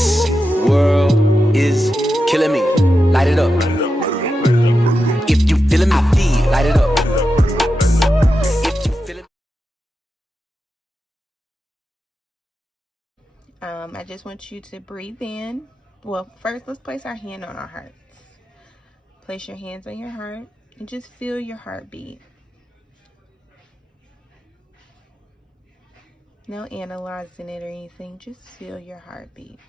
This world is killing me. Light it up. If you feeling me, I feel. Light it up. If you feeling I just want you to breathe in. Well, first, let's place our hand on our hearts. Place your hands on your heart and just feel your heartbeat. No analyzing it or anything, just feel your heartbeat.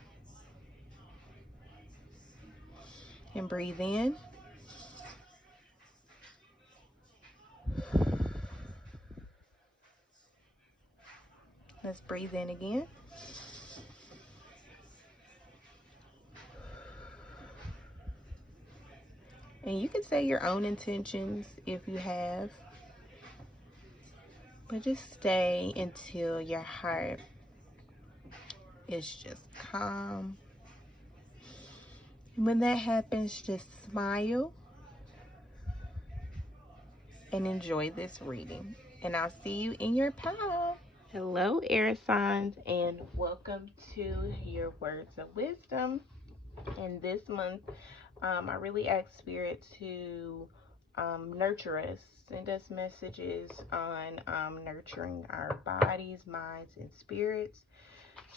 And breathe in. Let's breathe in again. And you can say your own intentions if you have. But just stay until your heart is just calm. And when that happens, just smile and enjoy this reading. And I'll see you in your pile. Hello, air signs, and welcome to your words of wisdom. And this month, I really asked Spirit to nurture us, send us messages on nurturing our bodies, minds, and spirits.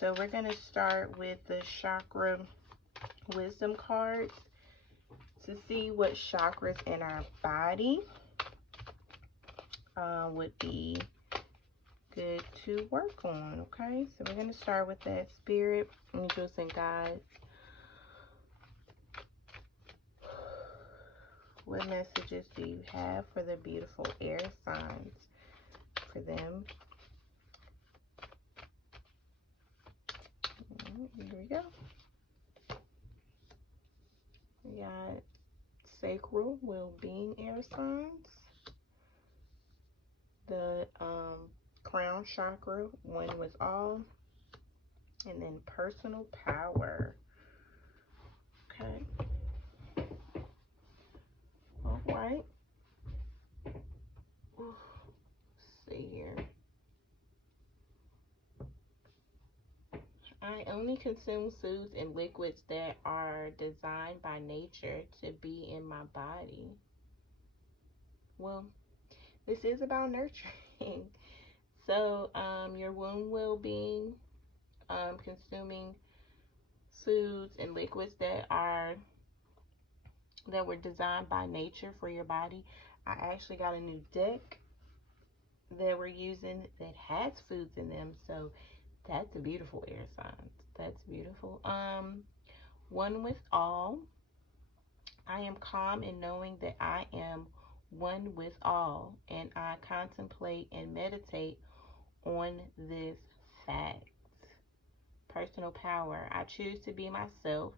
So we're going to start with the chakra wisdom cards to see what chakras in our body would be good to work on. Okay, so we're going to start with that. Spirit, angels, and guides. What messages do you have for the beautiful air signs for them? Here we go. We got sacral well-being air signs. The crown chakra, one with all. And then personal power. Okay. All right. Let's see here. I only consume foods and liquids that are designed by nature to be in my body. Well, this is about nurturing. So, your womb well-being, consuming foods and liquids that were designed by nature for your body. I actually got a new deck that we're using that has foods in them, so that's a beautiful air sign. That's beautiful. One with all. I am calm in knowing that I am one with all, and I contemplate and meditate on this fact. Personal power. I choose to be myself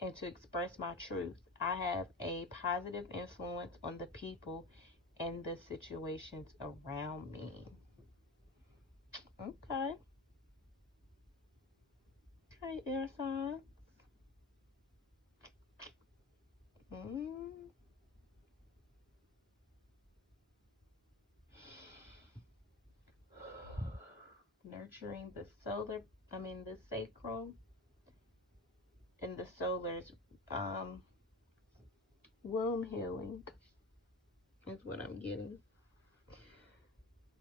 and to express my truth. I have a positive influence on the people and the situations around me. Okay. Okay, air signs. Nurturing the the sacral and the solar's womb healing is what I'm getting.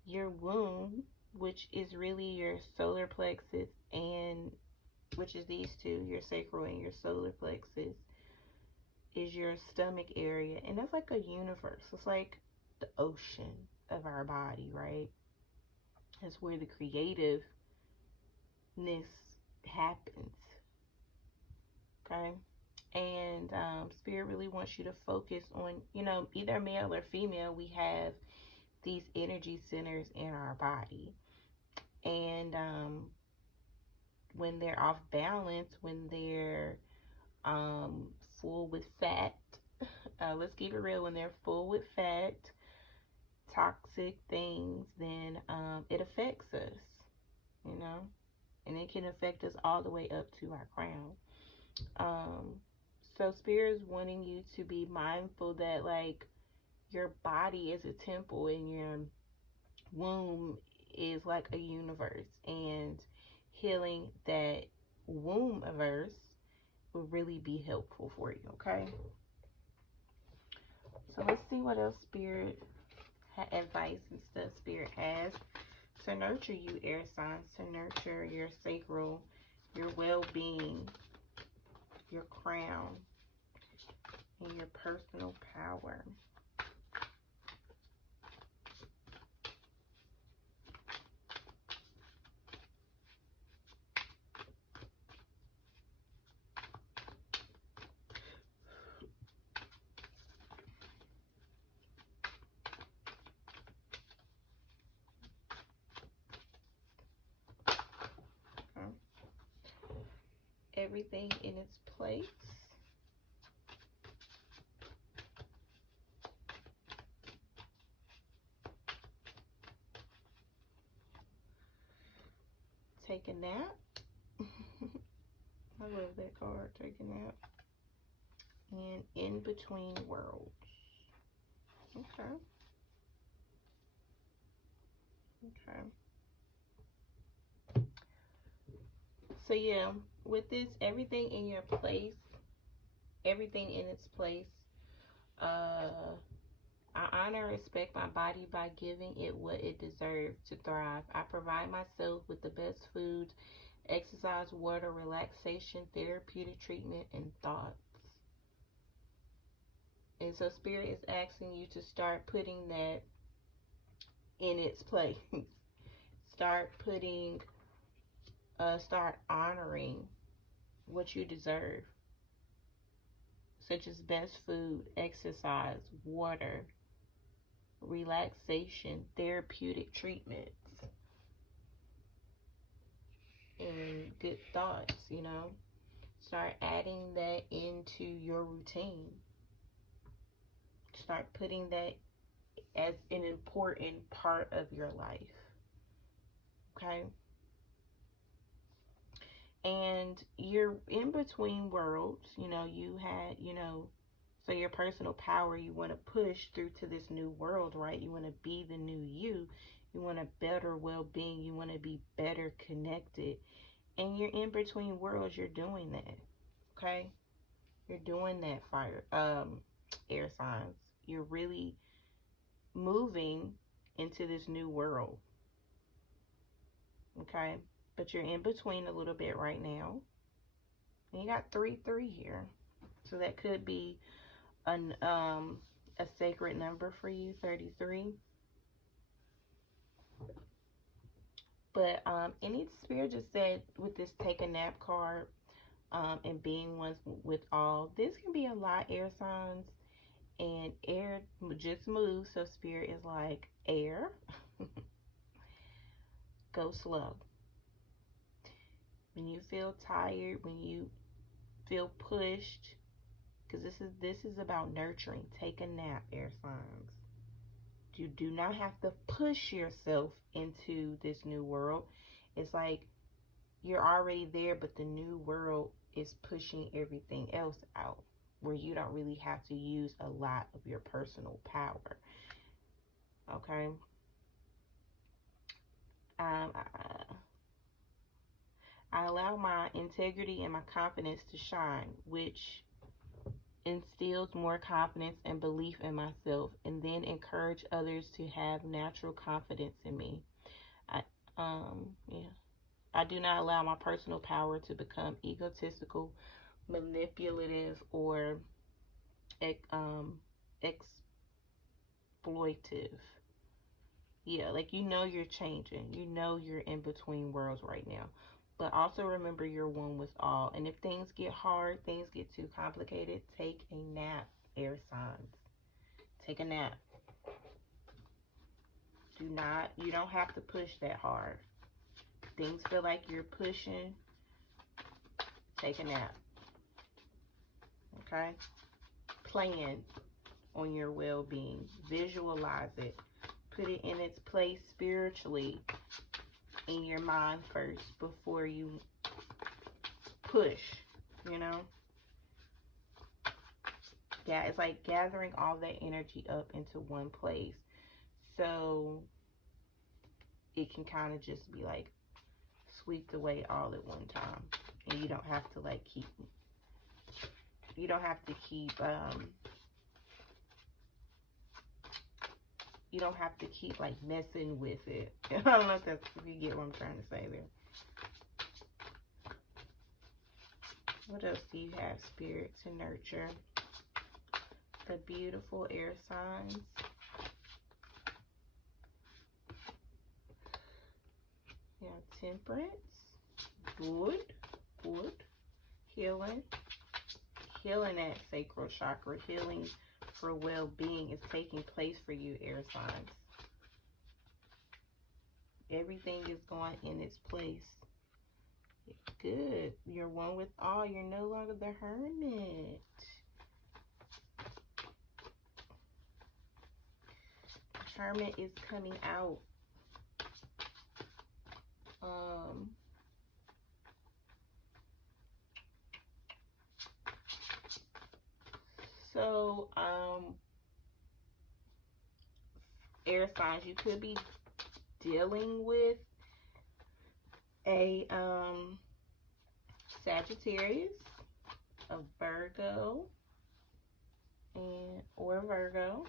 Your womb, which is really your solar plexus, and which is these two, your sacral and your solar plexus, is your stomach area, and that's like a universe. It's like the ocean of our body, right? That's where the creativeness happens. Okay. And Spirit really wants you to focus on, either male or female, we have these energy centers in our body. And when they're off balance, when they're full with fat, let's keep it real, when they're full with fat, toxic things, then it affects us, and it can affect us all the way up to our crown. So Spirit is wanting you to be mindful that, like, your body is a temple and your womb is like a universe, and healing that womb verse will really be helpful for you, okay? So let's see what else Spirit advice and stuff Spirit has to nurture you, air signs, to nurture your sacral, your well-being, your crown, and your personal power. Everything in its place. Take a nap. I love that card, take a nap. And in between worlds. Okay. Okay. So yeah, with this, everything in your place, everything in its place. I honor and respect my body by giving it what it deserves to thrive. I provide myself with the best food, exercise, water, relaxation, therapeutic treatment, and thoughts. And so Spirit is asking you to start putting that in its place. Start honoring what you deserve, such as best food, exercise, water, relaxation, therapeutic treatments, and good thoughts, you know. Start adding that into your routine. Start putting that as an important part of your life. Okay? And you're in between worlds, you know, you had, you know, so your personal power, you want to push through to this new world, right? You want to be the new you. You want a better well-being. You want to be better connected. And you're in between worlds, you're doing that. Okay? You're doing that, fire, air signs. You're really moving into this new world. Okay? But you're in between a little bit right now. And you got 3-3 here. So that could be a sacred number for you, 33. But any Spirit just said with this take a nap card, and being one with all, this can be a lot, air signs, and air just moves. So Spirit is like, air, go slow. When you feel tired, when you feel pushed, because this is about nurturing. Take a nap, air signs. You do not have to push yourself into this new world. It's like you're already there, but the new world is pushing everything else out, where you don't really have to use a lot of your personal power. Okay? I allow my integrity and my confidence to shine, which instills more confidence and belief in myself, and then encourage others to have natural confidence in me. I do not allow my personal power to become egotistical, manipulative, or exploitive. Yeah, like, you know, you're changing. You know you're in between worlds right now. But also remember, you're one with all. And if things get hard, things get too complicated, take a nap, air signs. Take a nap. You don't have to push that hard. Things feel like you're pushing, take a nap. Okay? Plan on your well-being. Visualize it. Put it in its place spiritually in your mind first before you push, you know? Yeah, it's like gathering all that energy up into one place, so it can kind of just be like swept away all at one time. And you don't have to like keep, you don't have to keep, you don't have to keep like messing with it. I don't know if you get what I'm trying to say there. What else do you have, Spirit, to nurture the beautiful air signs? Yeah, Temperance. Good. Good. Healing. Healing that sacral chakra. Healing for well-being is taking place for you, air signs. Everything is going in its place. Good. You're one with all. You're no longer the hermit. Hermit is coming out. Air signs, you could be dealing with a Sagittarius, a Virgo, or Virgo.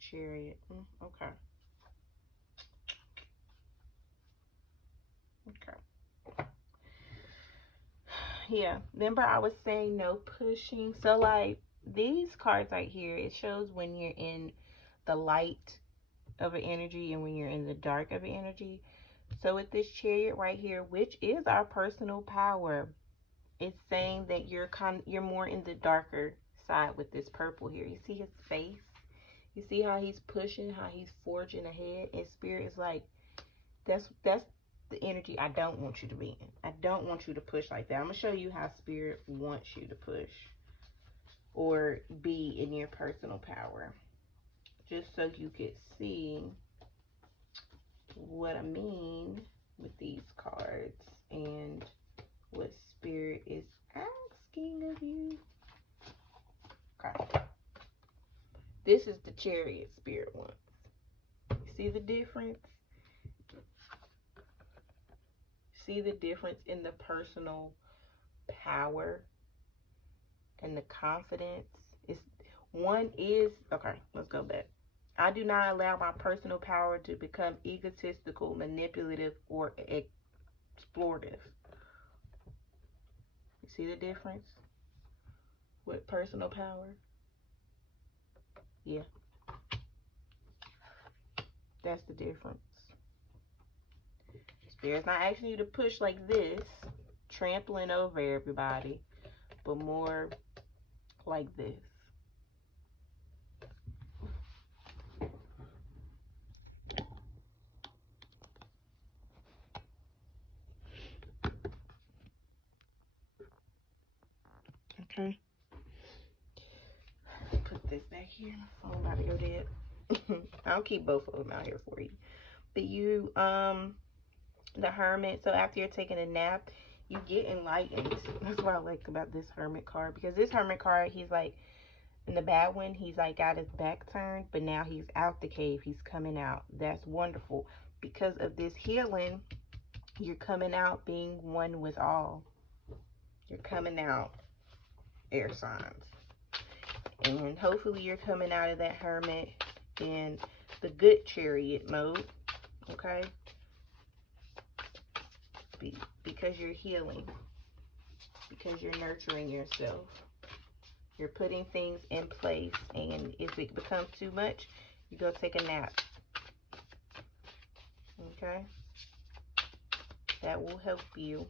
Chariot. Okay. Okay. Yeah. Remember I was saying no pushing. So like these cards right here, it shows when you're in the light of an energy and when you're in the dark of an energy. So with this Chariot right here, which is our personal power, it's saying that you're more in the darker side with this purple here. You see his face? You see how he's pushing, how he's forging ahead? And Spirit is like, that's the energy I don't want you to be in. I don't want you to push like that. I'm going to show you how Spirit wants you to push or be in your personal power. Just so you could see what I mean with these cards and what Spirit is asking of you. Okay. This is the Chariot Spirit one. You see the difference? See the difference in the personal power and the confidence? Okay, let's go back. I do not allow my personal power to become egotistical, manipulative, or explorative. You see the difference with personal power? Yeah. That's the difference. Spirit's not asking you to push like this, trampling over everybody, but more like this. Okay. Put this back here. My phone about to go dead. I'll keep both of them out here for you. But you, the Hermit, so after you're taking a nap, you get enlightened. That's what I like about this Hermit card. Because this Hermit card, he's like, in the bad one, he's like got his back turned, but now he's out the cave. He's coming out. That's wonderful. Because of this healing, you're coming out being one with all. You're coming out, air signs. And hopefully you're coming out of that Hermit in the good Chariot mode. Okay? Because you're healing. Because you're nurturing yourself. You're putting things in place. And if it becomes too much, you go take a nap. Okay? That will help you.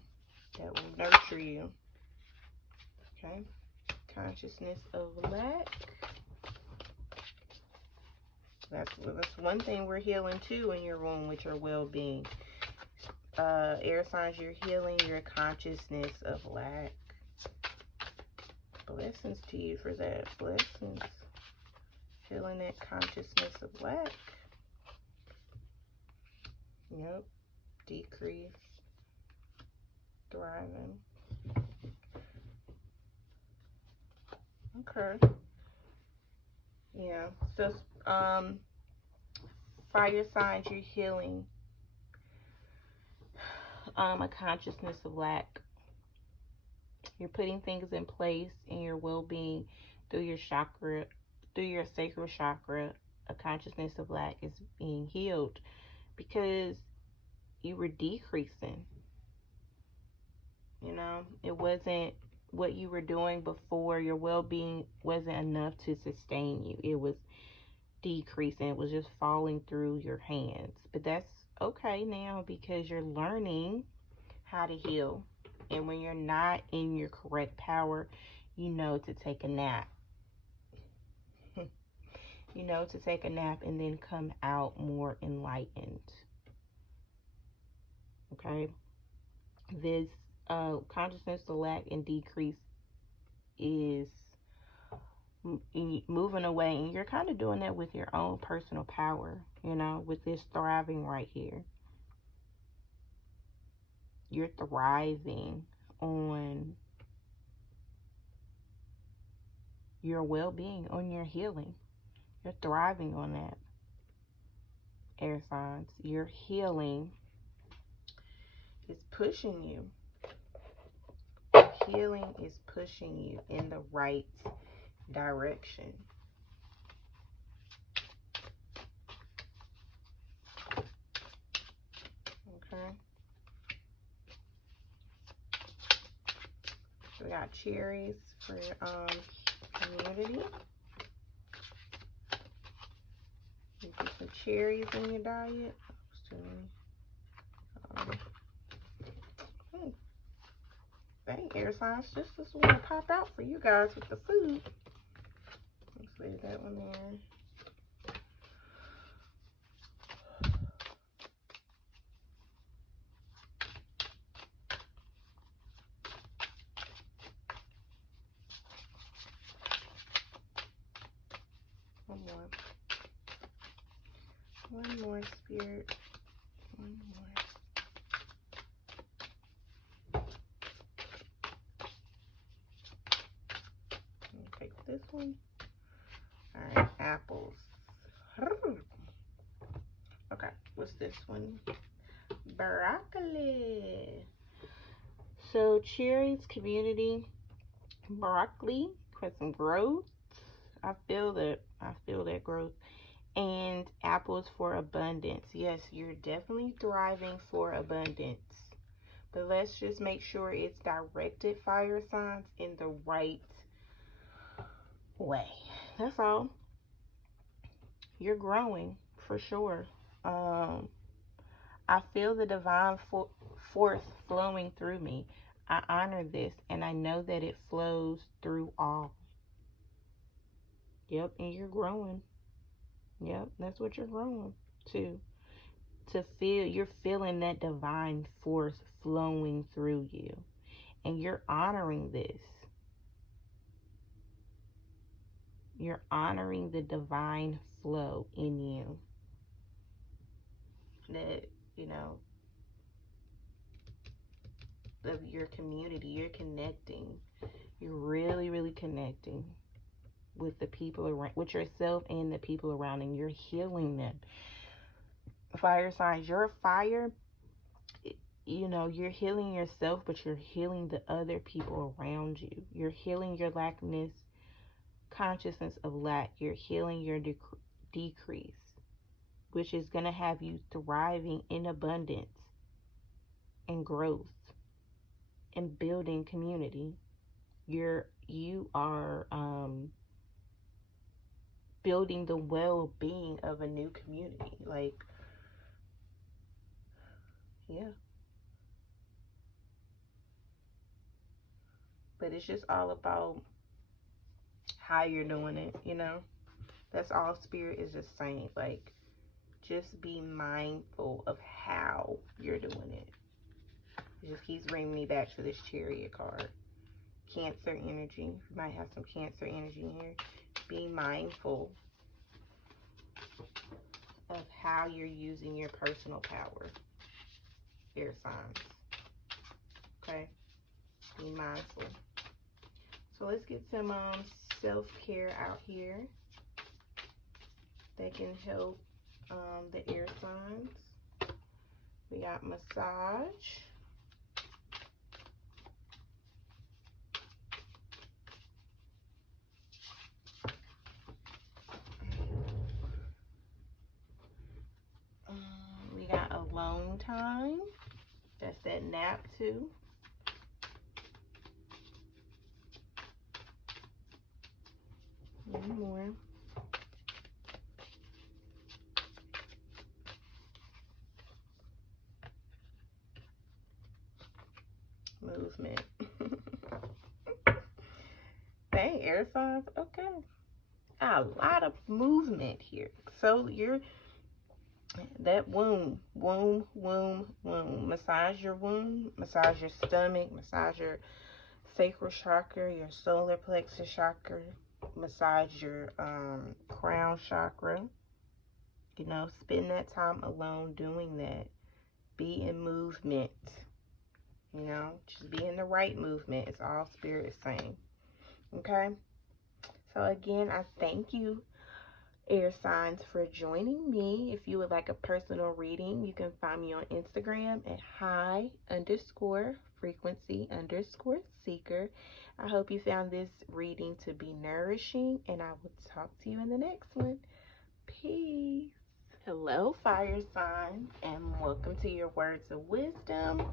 That will nurture you. Okay? Consciousness of lack. That's one thing we're healing too in your room with your well-being. Air signs, you're healing your consciousness of lack. Blessings to you for that. Blessings. Healing that consciousness of lack. Yep. Decrease. Thriving. Okay. Yeah. So, fire signs, you're healing a consciousness of lack. You're putting things in place in your well-being through your chakra, through your sacral chakra. A consciousness of lack is being healed because you were decreasing. You know, it wasn't what you were doing before. Your well-being wasn't enough to sustain you. It was decreasing. It was just falling through your hands. But that's okay now because you're learning how to heal. And when you're not in your correct power, you know to take a nap. You know to take a nap and then come out more enlightened. Okay? This consciousness of lack and decrease is moving away, and you're kind of doing that with your own personal power, you know, with this thriving right here. You're thriving on your well-being, on your healing. You're thriving on that, air signs. Your healing is pushing you. Healing is pushing you in the right direction. Okay. We got cherries for community. You get some cherries in your diet. Dang, air signs, just this one to pop out for you guys with the food. Let's leave that one there. One more, spirit. One more. Take this one. All right, apples. Okay, what's this one? Broccoli. So cherries, community, broccoli for some growth. I feel that growth. And apples for abundance. Yes, you're definitely thriving for abundance. But let's just make sure it's directed, fire signs, in the right way. That's all. You're growing for sure. I feel the divine force flowing through me. I honor this and I know that it flows through all. Yep, and you're growing. Yep, that's what you're growing to. You're feeling that divine force flowing through you. And you're honoring this. You're honoring the divine flow in you. That, you know, of your community. You're connecting. You're really, really connecting with the people around, with yourself and the people around, and you're healing them. Fire signs, you're a fire. You know, you're healing yourself, but you're healing the other people around you. You're healing your lackness, consciousness of lack. You're healing your decrease, which is going to have you thriving in abundance and growth and building community. You are building the well-being of a new community. Like, yeah. But it's just all about how you're doing it, you know? That's all Spirit is just saying. Like, just be mindful of how you're doing it. It just keeps bringing me back to this Chariot card. Cancer energy. You might have some Cancer energy in here. Be mindful of how you're using your personal power. Air signs. Okay? Be mindful. So let's get some self-care out here that can help the air signs. We got massage. We got alone time. That's that nap too. One more. Movement. Dang, air signs. Okay. A lot of movement here. So you're that womb. Massage your womb, massage your stomach, massage your sacral chakra, your solar plexus chakra, massage your crown chakra. You know, spend that time alone doing that. Be in movement. You know, just be in the right movement. It's all Spirit is saying. Okay? So again, I thank you, air signs, for joining me. If you would like a personal reading, you can find me on Instagram at high_frequency_seeker. I hope you found this reading to be nourishing, and I will talk to you in the next one. Peace. Hello, fire signs, and welcome to your words of wisdom.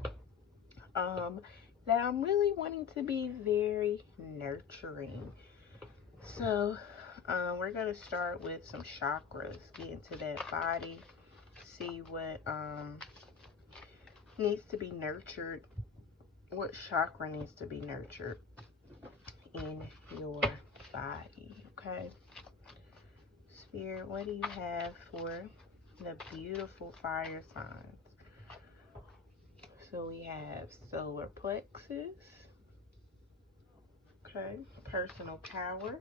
That I'm really wanting to be very nurturing. So we're going to start with some chakras, get into that body, see what needs to be nurtured, what chakra needs to be nurtured in your body. Okay, Spirit, what do you have for the beautiful fire signs? So we have solar plexus, okay, personal power,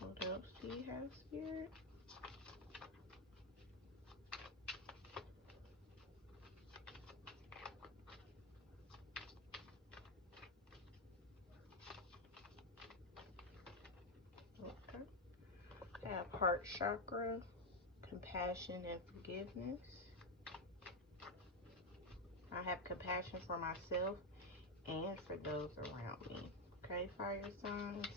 what else do you have, Spirit? Okay, I have heart chakra, compassion and forgiveness. I have compassion for myself and for those around me. Okay, fire signs.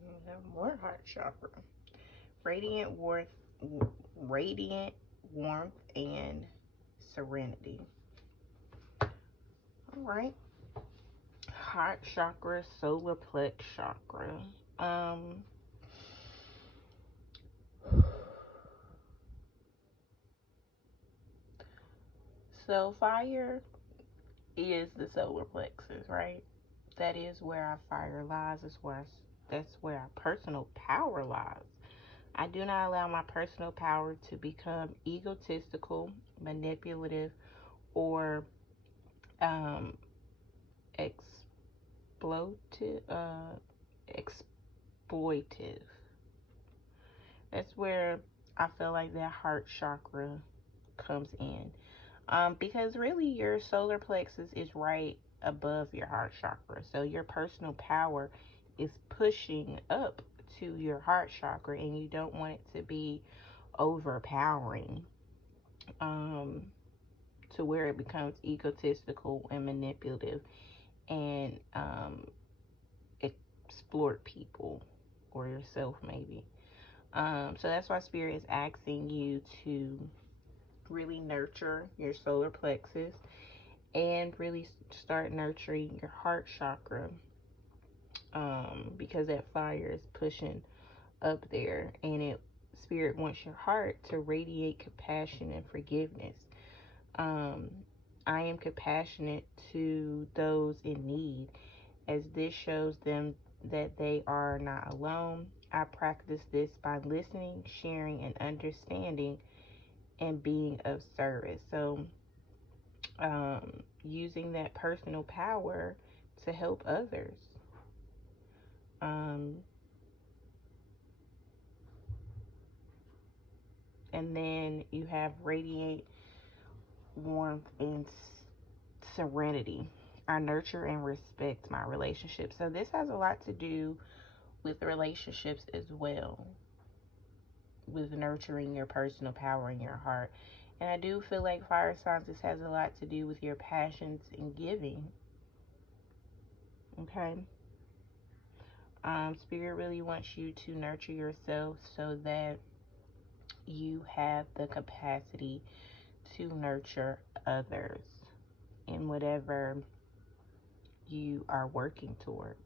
We have more heart chakra. Radiant warmth, and serenity. All right. Heart chakra, solar plex chakra. So fire is the solar plexus, right? That is where our fire lies. That's where our personal power lies. I do not allow my personal power to become egotistical, manipulative, or exploitive. That's where I feel like that heart chakra comes in. Because really your solar plexus is right above your heart chakra. So your personal power is pushing up to your heart chakra, and you don't want it to be overpowering to where it becomes egotistical and manipulative and exploit people or yourself maybe. So that's why Spirit is asking you to really nurture your solar plexus and really start nurturing your heart chakra, because that fire is pushing up there, and Spirit wants your heart to radiate compassion and forgiveness. I am compassionate to those in need, as this shows them that they are not alone. I practice this by listening, sharing, and understanding, and being of service. So using that personal power to help others. And then you have radiate warmth and serenity. I nurture and respect my relationships. So this has a lot to do with relationships as well, with nurturing your personal power in your heart. And I do feel like fire signs, this has a lot to do with your passions and giving. Okay. Spirit really wants you to nurture yourself so that you have the capacity to nurture others in whatever you are working towards.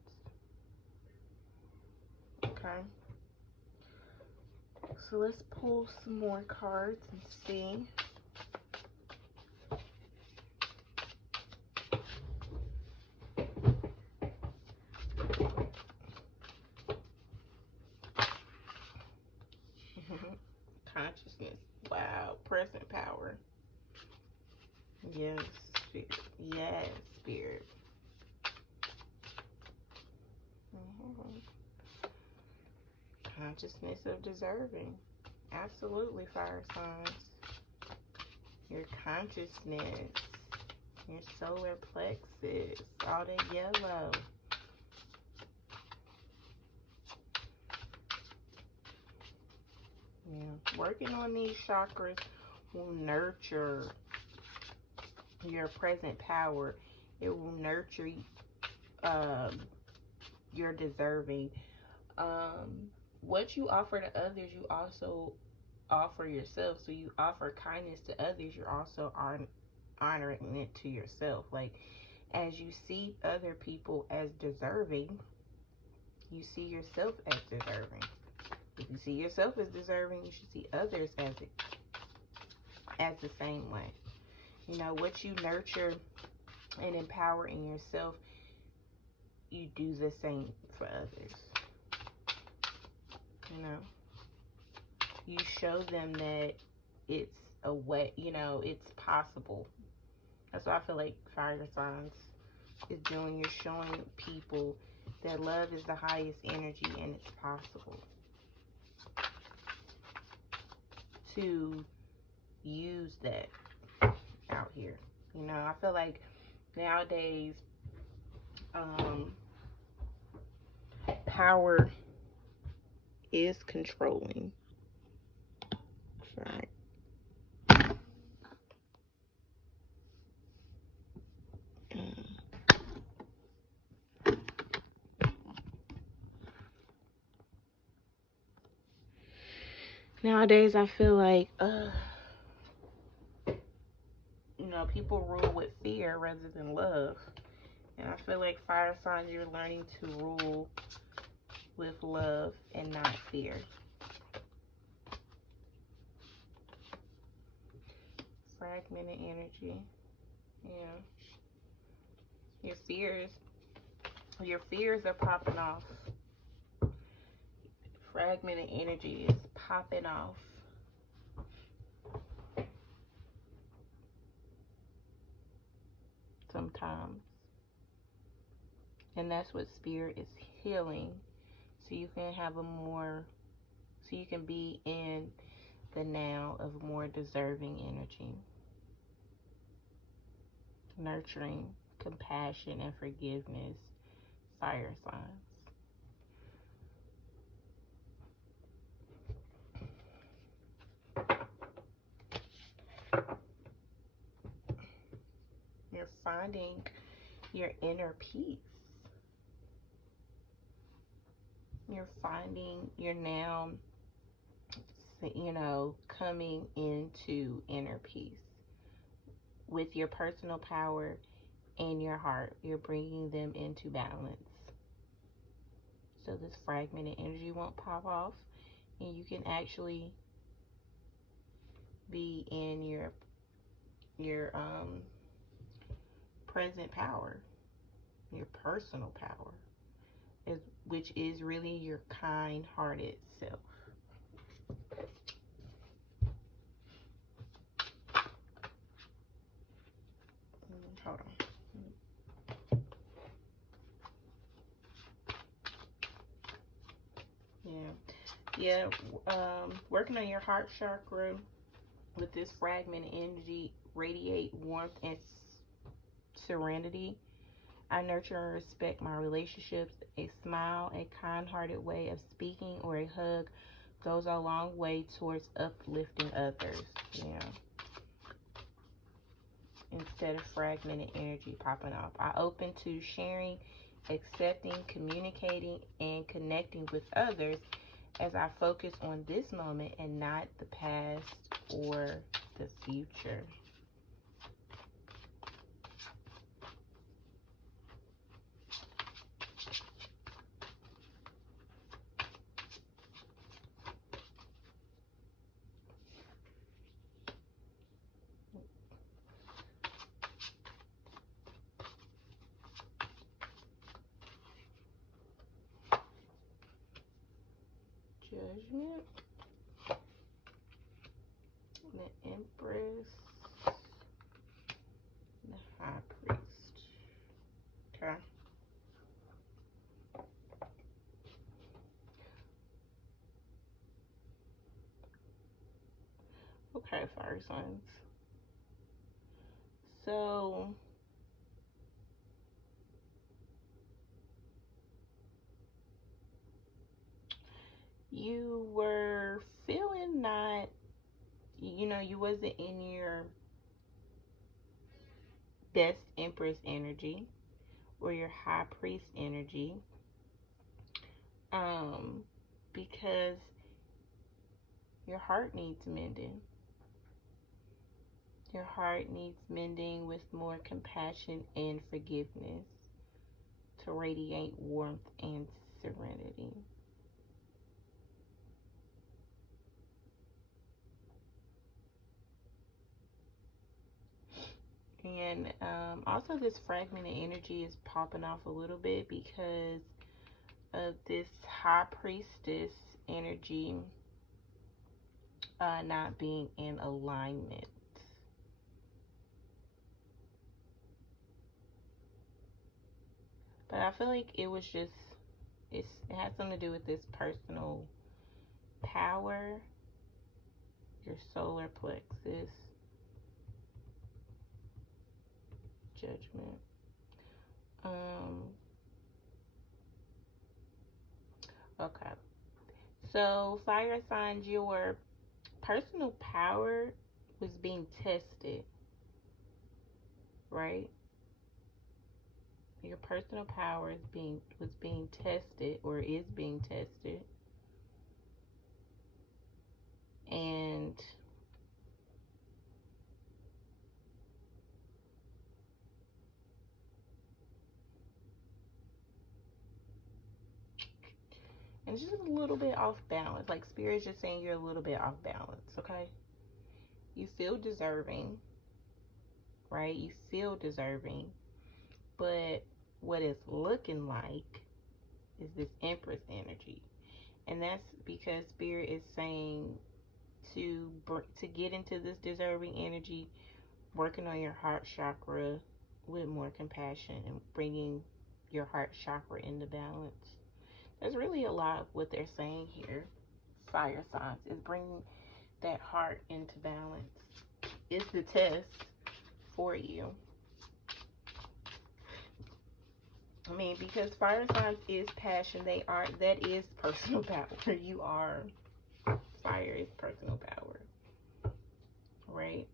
Okay. So let's pull some more cards and see. Consciousness. Wow. Present power. Yes, spirit. Yes, spirit. Consciousness of deserving. Absolutely, fire signs. Your consciousness. Your solar plexus. All that yellow. Yeah. Working on these chakras will nurture your present power. It will nurture your deserving. What you offer to others, you also offer yourself. So you offer kindness to others, you're also honoring it to yourself. Like, as you see other people as deserving, you see yourself as deserving. If you see yourself as deserving, you should see others as the same way. You know, what you nurture and empower in yourself, you do the same for others. You know, you show them that it's a way, you know, it's possible. That's what I feel like fire signs is doing. You're showing people that love is the highest energy and it's possible to use that out here. You know, I feel like nowadays, power is controlling. Right. Nowadays, I feel like, you know, people rule with fear rather than love. And I feel like fire signs, you're learning to rule with love and not fear. Fragmented energy. Yeah. Your fears are popping off. Fragmented energy is popping off. Sometimes. And that's what spirit is healing. So you can have so you can be in the now of more deserving energy. Nurturing, compassion, and forgiveness. Fire signs. You're finding your inner peace. You're now, you know, coming into inner peace with your personal power and your heart. You're bringing them into balance. So this fragmented energy won't pop off, and you can actually be in your present power, your personal power, which is really your kind-hearted self. Hold on. Yeah. Working on your heart chakra with this fragmented energy, radiate warmth and serenity. I nurture and respect my relationships. A smile, a kind-hearted way of speaking, or a hug goes a long way towards uplifting others. Yeah. Instead of fragmented energy popping off. I open to sharing, accepting, communicating, and connecting with others as I focus on this moment and not the past or the future. Judgment, the Empress, the High Priest. Okay. Okay, fire signs. So, you were feeling not, you wasn't in your best Empress energy or your High Priest energy, because your heart needs mending. Your heart needs mending with more compassion and forgiveness to radiate warmth and serenity. And also, this fragmented energy is popping off a little bit because of this High Priestess energy not being in alignment. But I feel like it was just, it has something to do with this personal power, your solar plexus, Judgment. Okay. So, fire signs, your personal power was being tested, right? Your personal power was being tested or is being tested. And it's just a little bit off balance. Like Spirit's just saying you're a little bit off balance, okay? You feel deserving, right? You feel deserving. But what it's looking like is this Empress energy. And that's because Spirit is saying to get into this deserving energy, working on your heart chakra with more compassion and bringing your heart chakra into balance. That's really a lot of what they're saying here. Fire signs is bringing that heart into balance. It's the test for you. I mean, because fire signs is passion. That is personal power. You are, fire is personal power, right?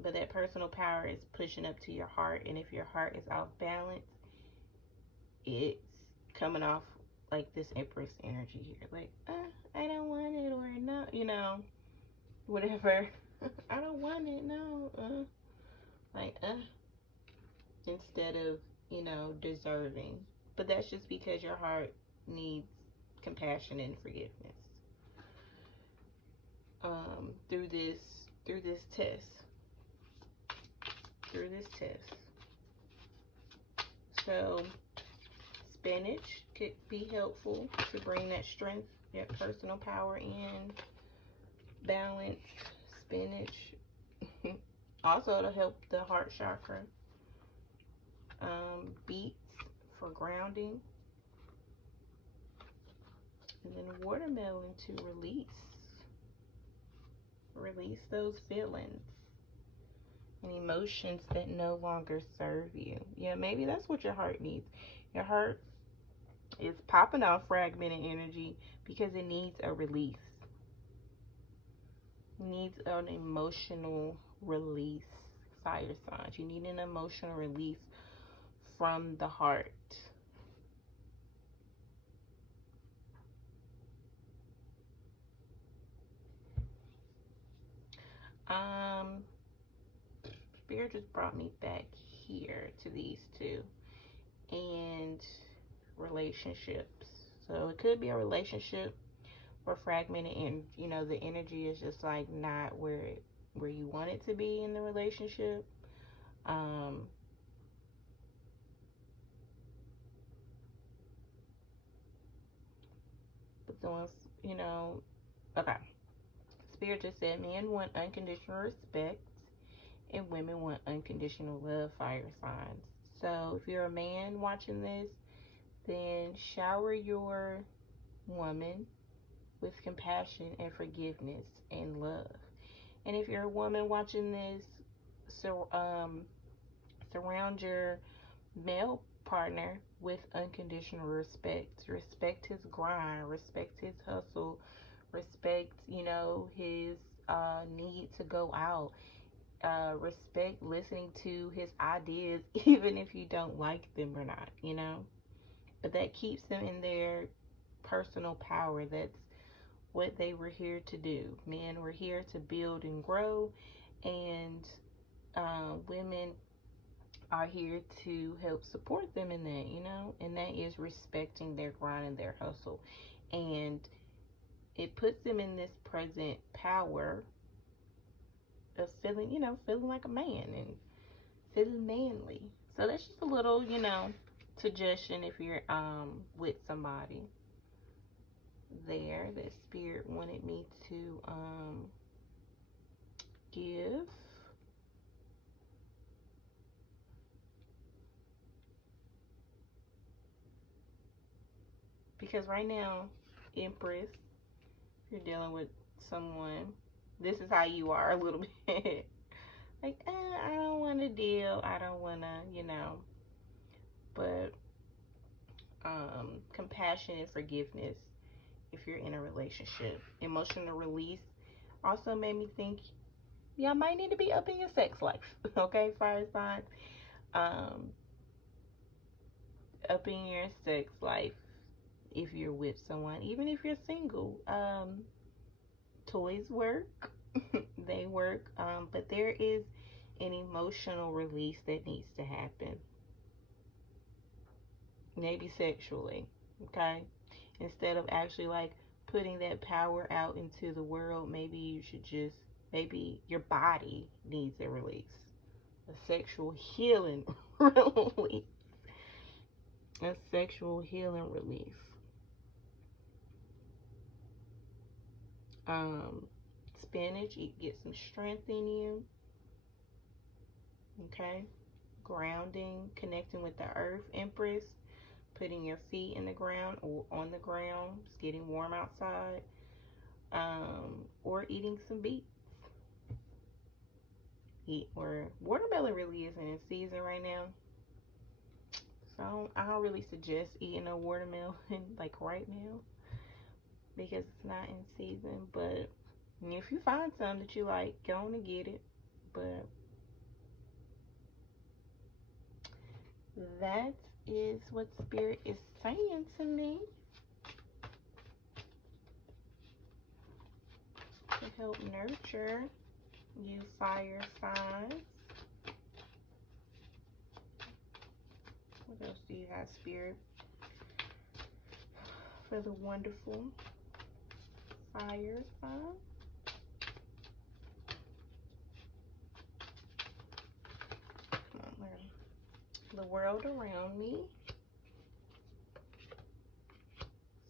But that personal power is pushing up to your heart. And if your heart is off balance, it's coming off like this Empress energy here. Like, I don't want it, or no, whatever. I don't want it, no. Like, instead of, deserving. But that's just because your heart needs compassion and forgiveness. Through this test. Through this test. So, spinach could be helpful to bring that strength, that personal power in. Balance, spinach. Also, to help the heart chakra. Beets for grounding. And then watermelon to release. Release those feelings and emotions that no longer serve you. Yeah, maybe that's what your heart needs. Your heart is popping off fragmented energy because it needs a release. It needs an emotional release. Fire signs. You need an emotional release from the heart. Spirit just brought me back here to these two and relationships. So it could be a relationship or fragmented, and you know the energy is just like not where you want it to be in the relationship. But then, you know, okay. Spirit just said men want unconditional respect and women want unconditional love, fire signs. So if you're a man watching this, then shower your woman with compassion and forgiveness and love. And if you're a woman watching this, so surround your male partner with unconditional respect. Respect his grind, respect his hustle, respect, you know, his need to go out. Respect listening to his ideas, even if you don't like them or not, you know. But that keeps them in their personal power. That's what they were here to do. Men were here to build and grow, and women are here to help support them in that, you know. And that is respecting their grind and their hustle. And it puts them in this present power of feeling, you know, feeling like a man and feeling manly. So that's just a little, you know, suggestion if you're with somebody there that spirit wanted me to give. Because right now, Empress, if you're dealing with someone, this is how you are a little bit. Like, I don't want to deal. I don't want to, you know. But compassion and forgiveness if you're in a relationship. Emotional release also made me think y'all might need to be up in your sex life. Okay, fire sign. Up in your sex life if you're with someone, even if you're single. Toys work. They work. But there is an emotional release that needs to happen. Maybe sexually. Okay? Instead of actually like putting that power out into the world, maybe you should just, maybe your body needs a release. A sexual healing release. A sexual healing relief. Spinach, you get some strength in you. Okay. Grounding, connecting with the earth, Empress. Putting your feet in the ground or on the ground. It's getting warm outside. Or eating some beets. Or watermelon really isn't in season right now. So I don't really suggest eating a watermelon like right now because it's not in season. But if you find some that you like, go on and get it. But that is what Spirit is saying to me to help nurture you fire signs. What else do you have, Spirit, for the wonderful fire sign? The world around me.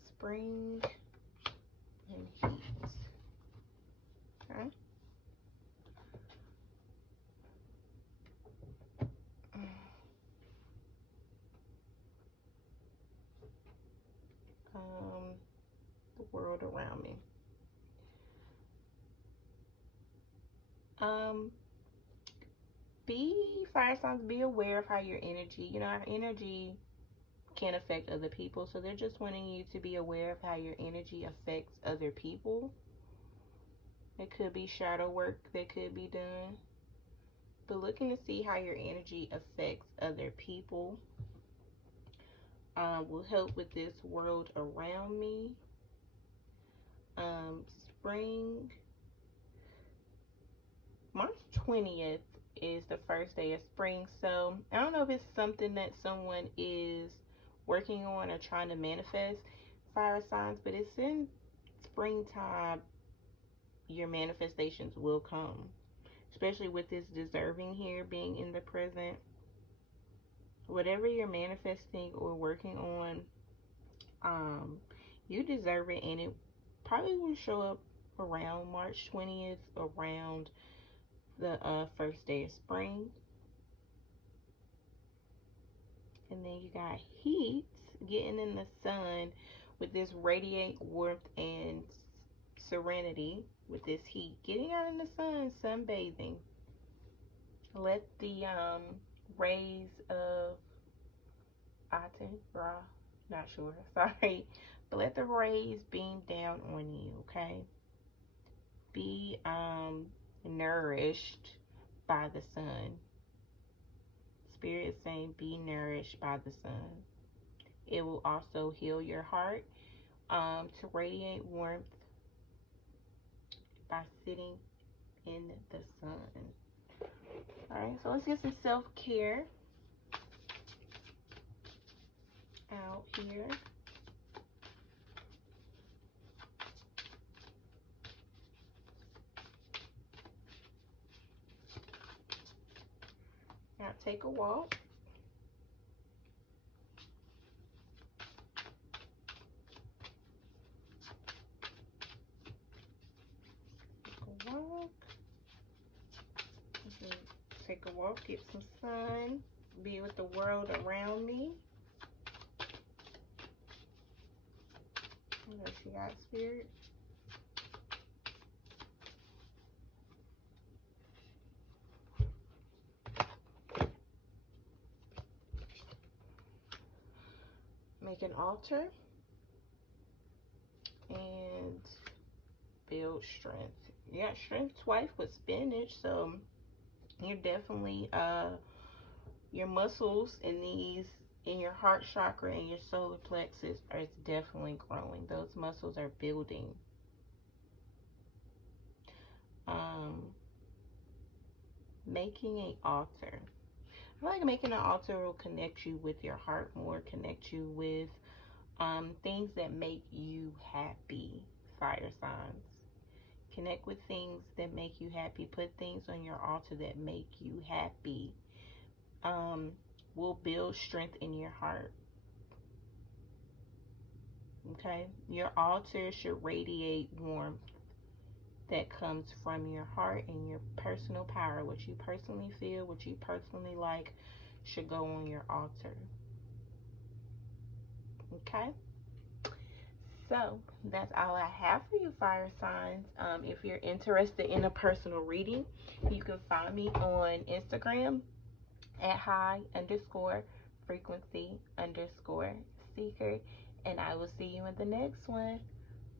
Spring and heat. Okay. world around me. Fire signs, be aware of how your energy, our energy can affect other people. So they're just wanting you to be aware of how your energy affects other people. It could be shadow work that could be done. But looking to see how your energy affects other people will help with this world around me. Spring, March 20th is the first day of spring. So I don't know if it's something that someone is working on or trying to manifest, fire signs, but it's in springtime your manifestations will come, especially with this deserving here being in the present. Whatever you're manifesting or working on, you deserve it, and it probably will show up around March 20th, around the first day of spring. And then you got heat, getting in the sun with this radiant warmth and serenity. With this heat, getting out in the sun, sunbathing. Let the rays of Aten Ra, not sure, sorry, but let the rays beam down on you, okay? Be nourished by the sun. Spirit is saying be nourished by the sun. It will also heal your heart to radiate warmth by sitting in the sun. All right, so let's get some self-care out here. Now take a walk. Take a walk, get some sun, be with the world around me. What else you got, Spirit? Make an altar and build strength. You got strength twice with spinach, so you're definitely your muscles in your heart chakra and your solar plexus are definitely growing. Those muscles are building. Making an altar. I like making an altar will connect you with your heart more, connect you with things that make you happy, fire signs. Connect with things that make you happy. Put things on your altar that make you happy. Will build strength in your heart. Okay? Your altar should radiate warmth that comes from your heart and your personal power. What you personally feel, what you personally like should go on your altar. Okay? So that's all I have for you, fire signs. If you're interested in a personal reading, you can find me on Instagram at high_frequency_seeker, and I will see you in the next one.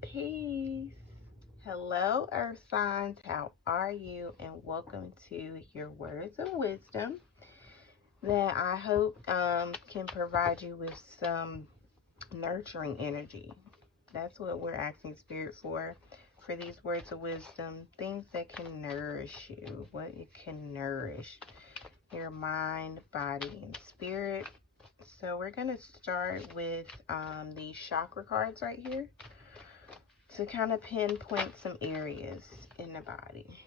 Peace. Hello, earth signs. How are you? And welcome to your words of wisdom that I hope can provide you with some nurturing energy. That's what we're asking Spirit for these words of wisdom. Things that can nourish you. What it can nourish your mind, body, and spirit. So we're going to start with these chakra cards right here to kind of pinpoint some areas in the body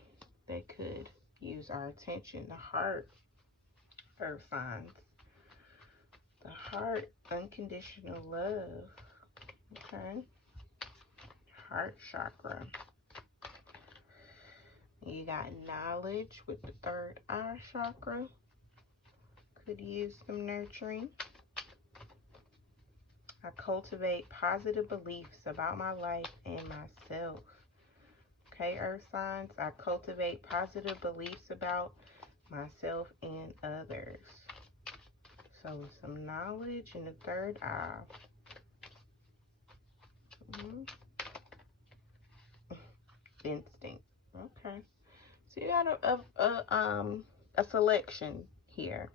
that could use our attention. The heart, earth signs. The heart, unconditional love. Okay. Heart chakra. You got knowledge with the third eye chakra. Could use some nurturing. I cultivate positive beliefs about my life and myself. Okay, Earth signs, I cultivate positive beliefs about myself and others. So some knowledge in the third eye. Instinct. Okay. So you got a selection here.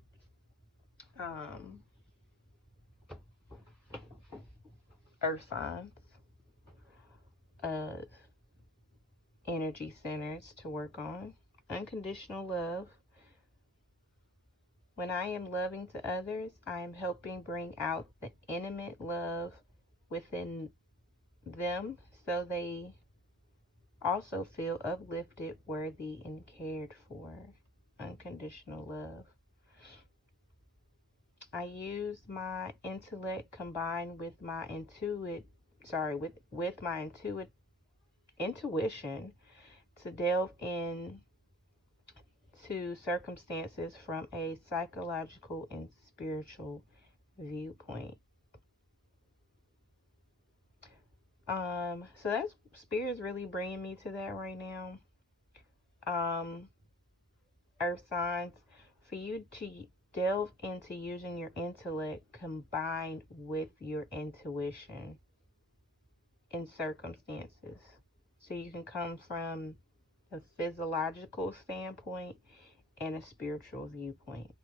Earth signs of energy centers to work on. Unconditional love. When I am loving to others, I am helping bring out the intimate love within them so they also feel uplifted, worthy, and cared for. Unconditional love. I use my intellect combined with my intuition to delve in to circumstances from a psychological and spiritual viewpoint. So that's Spirit's really bringing me to that right now. Earth signs, for you to delve into using your intellect combined with your intuition in circumstances. So you can come from a physiological standpoint and a spiritual viewpoint.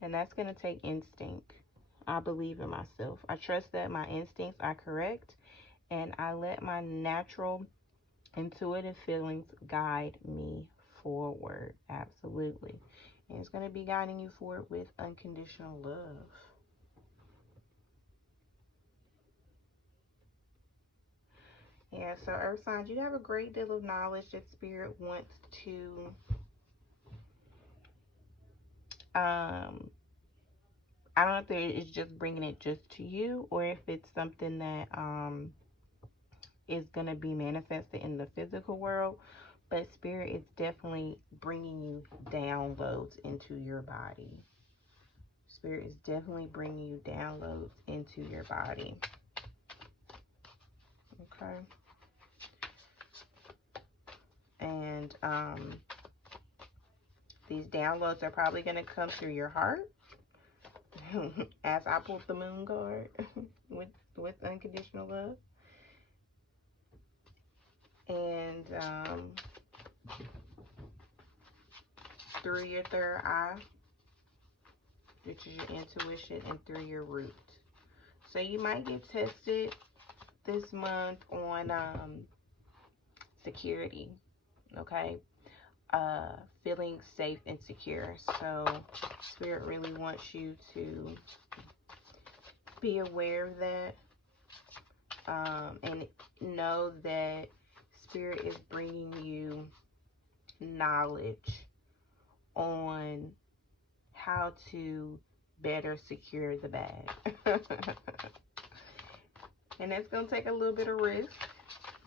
And that's going to take instinct. I believe in myself. I trust that my instincts are correct, and I let my natural intuitive feelings guide me forward. Absolutely. And it's going to be guiding you forward with unconditional love. Yeah, so Earth signs, you have a great deal of knowledge that Spirit wants to I don't know if it's just bringing it just to you, or if it's something that is going to be manifested in the physical world. But Spirit is definitely bringing you downloads into your body. Spirit is definitely bringing you downloads into your body. Okay. And these downloads are probably going to come through your heart. As I pulled the moon card with unconditional love. And through your third eye, which is your intuition, and through your root. So you might get tested this month on security, okay? Feeling safe and secure. So Spirit really wants you to be aware of that, and know that Spirit is bringing you knowledge on how to better secure the bag. And that's going to take a little bit of risk,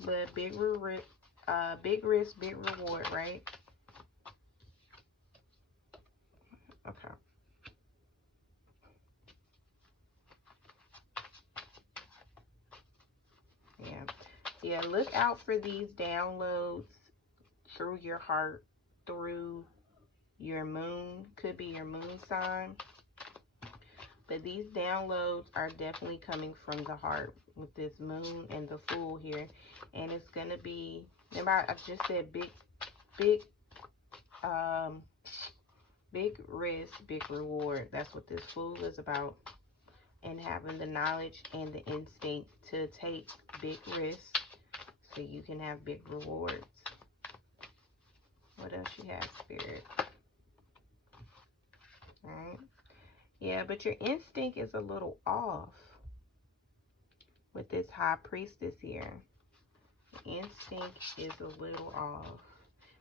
but big risk, big reward, right? Okay. Yeah, look out for these downloads through your heart, through your moon. Could be your moon sign. But these downloads are definitely coming from the heart with this moon and the Fool here. And it's going to be, remember I just said big risk, big reward. That's what this Fool is about. And having the knowledge and the instinct to take big risks so you can have big rewards. What else you have, Spirit? Alright. Yeah, but your instinct is a little off with this High Priestess here. Instinct is a little off.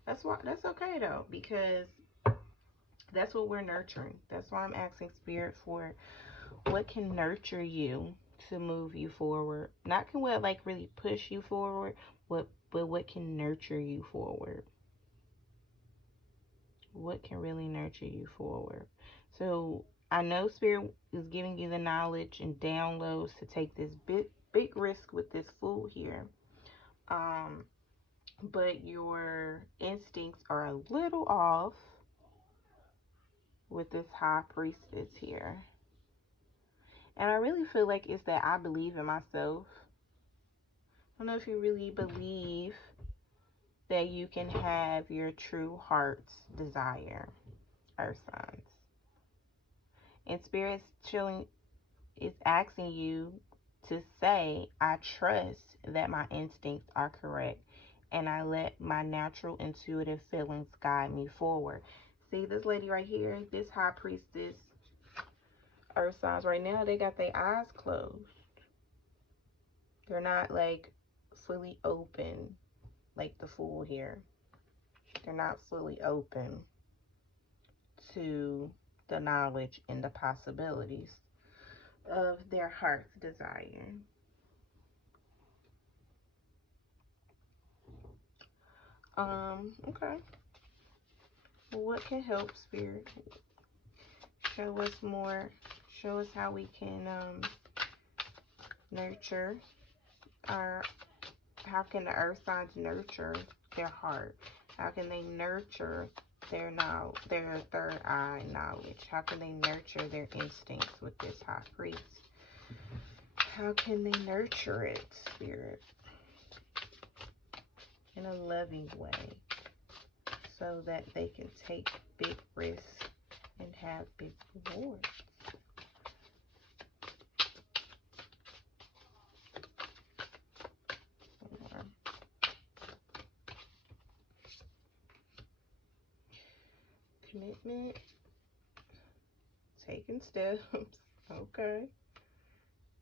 That's okay though, because that's what we're nurturing. That's why I'm asking Spirit for what can nurture you to move you forward. Not can what like really push you forward, but what can nurture you forward. What can really nurture you forward. So I know Spirit is giving you the knowledge and downloads to take this big risk with this Fool here. But your instincts are a little off with this High Priestess here. And I really feel like it's that I believe in myself. I don't know if you really believe that you can have your true heart's desire, Earth signs. And Spirit's chilling is asking you to say, I trust that my instincts are correct and I let my natural intuitive feelings guide me forward. See this lady right here, this High Priestess, Earth signs right now, they got their eyes closed. They're not like fully open like the Fool here. They're not fully open to the knowledge and the possibilities of their heart's desire. Okay. Well, what can help, Spirit? Show us more. Show us how we can nurture our, how can the Earth signs nurture their heart? How can they nurture their knowledge, their third eye knowledge? How can they nurture their instincts with this High Priest? How can they nurture it, Spirit, in a loving way so that they can take big risks and have big rewards? Commitment, taking steps, okay,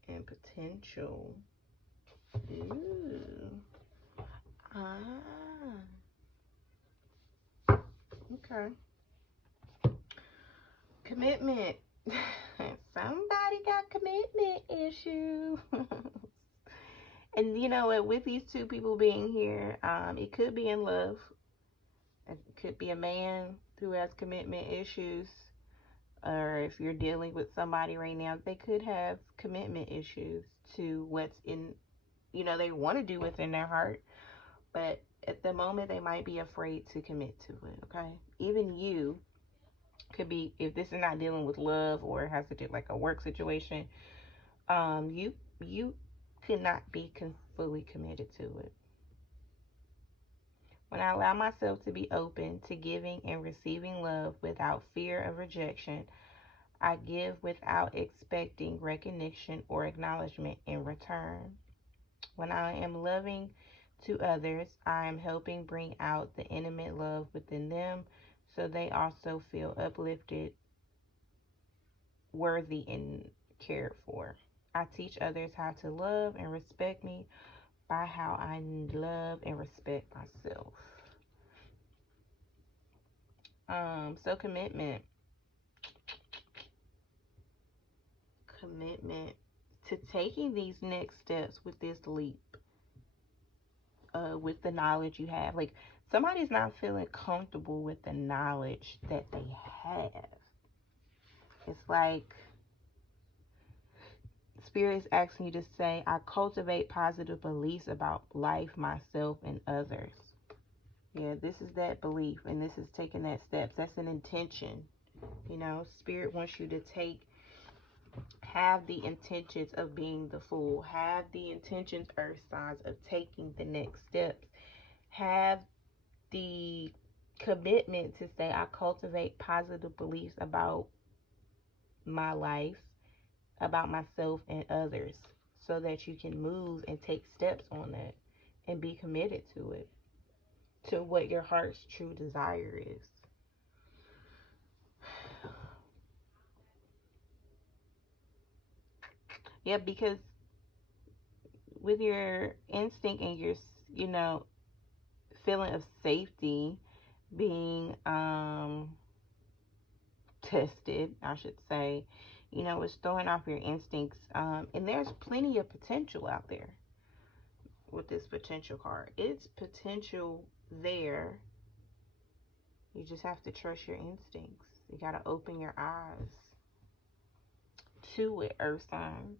and potential. Ooh. Okay. Commitment. Somebody got commitment issues. And you know what, with these two people being here, it could be in love. It could be a man who has commitment issues. Or if you're dealing with somebody right now, they could have commitment issues to what's in, they want to do within their heart. But at the moment, they might be afraid to commit to it, okay? Even you could be, if this is not dealing with love or it has to do like a work situation, you could not be fully committed to it. When I allow myself to be open to giving and receiving love without fear of rejection, I give without expecting recognition or acknowledgement in return. When I am loving to others, I am helping bring out the intimate love within them so they also feel uplifted, worthy, and cared for. I teach others how to love and respect me by how I love and respect myself. So commitment to taking these next steps with this leap, with the knowledge you have. Like, somebody's not feeling comfortable with the knowledge that they have. It's like Spirit is asking you to say, I cultivate positive beliefs about life, myself, and others. Yeah, this is that belief, and this is taking that steps. That's an intention. Spirit wants you to have the intentions of being the Fool. Have the intentions, Earth signs, of taking the next steps. Have the commitment to say, I cultivate positive beliefs about my life, about myself and others, so that you can move and take steps on that and be committed to it, to what your heart's true desire is. Yeah, because with your instinct and your, feeling of safety being tested, I should say, it's throwing off your instincts. And there's plenty of potential out there with this potential card. It's potential there. You just have to trust your instincts. You got to open your eyes. to it, earth signs.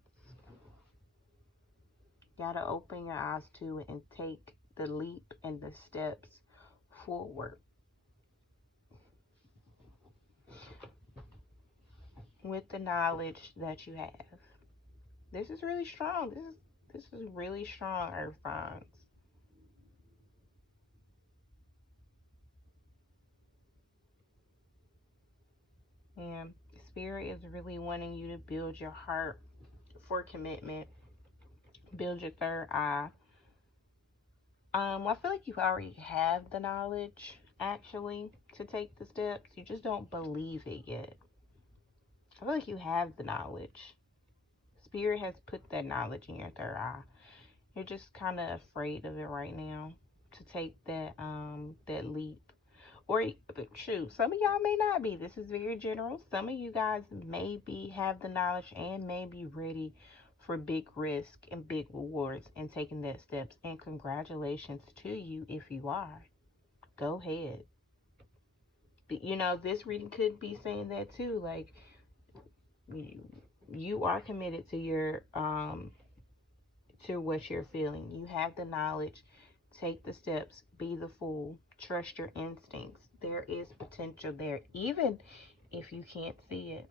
Gotta open your eyes to it and take the leap and the steps forward with the knowledge that you have. This is really strong. This is really strong, earth signs. And spirit is really wanting you to build your heart for commitment. Build your third eye. I feel like you already have the knowledge, actually, to take the steps. You just don't believe it yet. I feel like you have the knowledge. Spirit has put that knowledge in your third eye. You're just kind of afraid of it right now to take that leap. Or shoot, some of y'all may not be. This is very general. Some of you guys have the knowledge and may be ready for big risk and big rewards and taking that steps. And congratulations to you if you are. Go ahead. But, you know, this reading could be saying that too. Like, you are committed to your to what you're feeling. You have the knowledge. Take the steps. Be the fool. Trust your instincts. There is potential there. Even if you can't see it,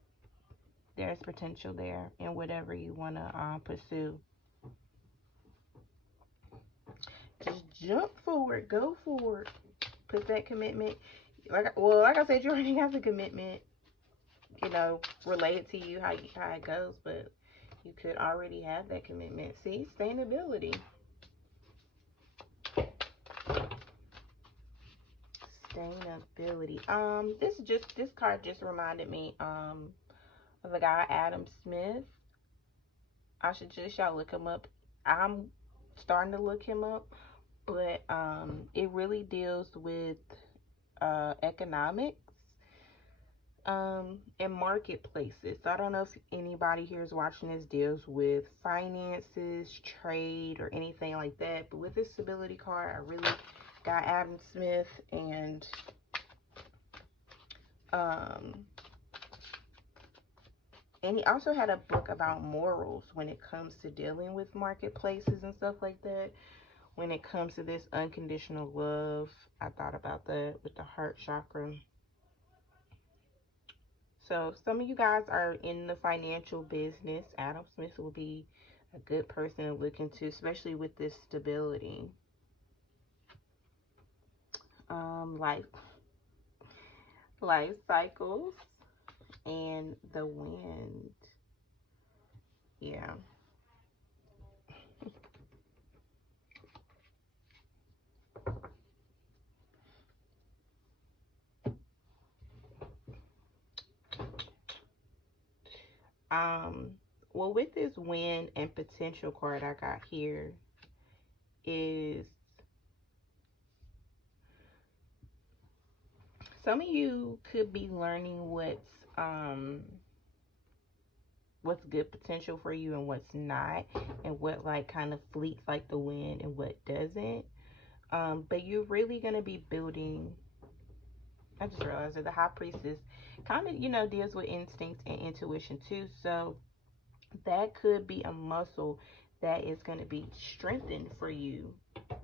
there's potential there in whatever you want to pursue. Just jump forward. Go forward. Put that commitment. Like I said, you already have the commitment, you know, related to you, how it goes, but you could already have that commitment. See, sustainability. Sustainability. This card just reminded me of a guy, Adam Smith. I should just y'all look him up. I'm starting to look him up, but it really deals with economics and marketplaces. So I don't know if anybody here is watching this deals with finances, trade, or anything like that. But with this stability card, I really got Adam Smith, and he also had a book about morals when it comes to dealing with marketplaces and stuff like that. When it comes to this unconditional love, I thought about that with the heart chakra. So if some of you guys are in the financial business, Adam Smith will be a good person to look into, especially with this stability. Life cycles and the wind. Yeah. Well, with this wind and potential card I got here is some of you could be learning what's good potential for you and what's not, and what like kind of fleets like the wind and what doesn't. But you're really gonna be building. I just realized that the high priestess kind of, you know, deals with instincts and intuition too. So that could be a muscle that is going to be strengthened for you.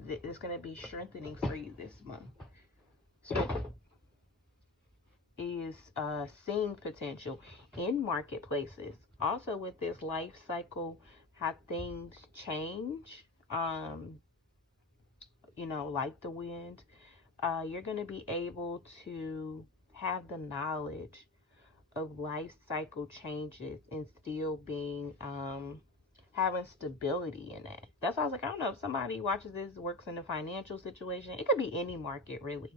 It's going to be strengthening for you this month. So is seeing potential in marketplaces. Also with this life cycle, how things change, you know, like the wind, you're going to be able to have the knowledge of life cycle changes and still being having stability in that. That's why I was like, I don't know if somebody watches this, works in a financial situation. It could be any market really,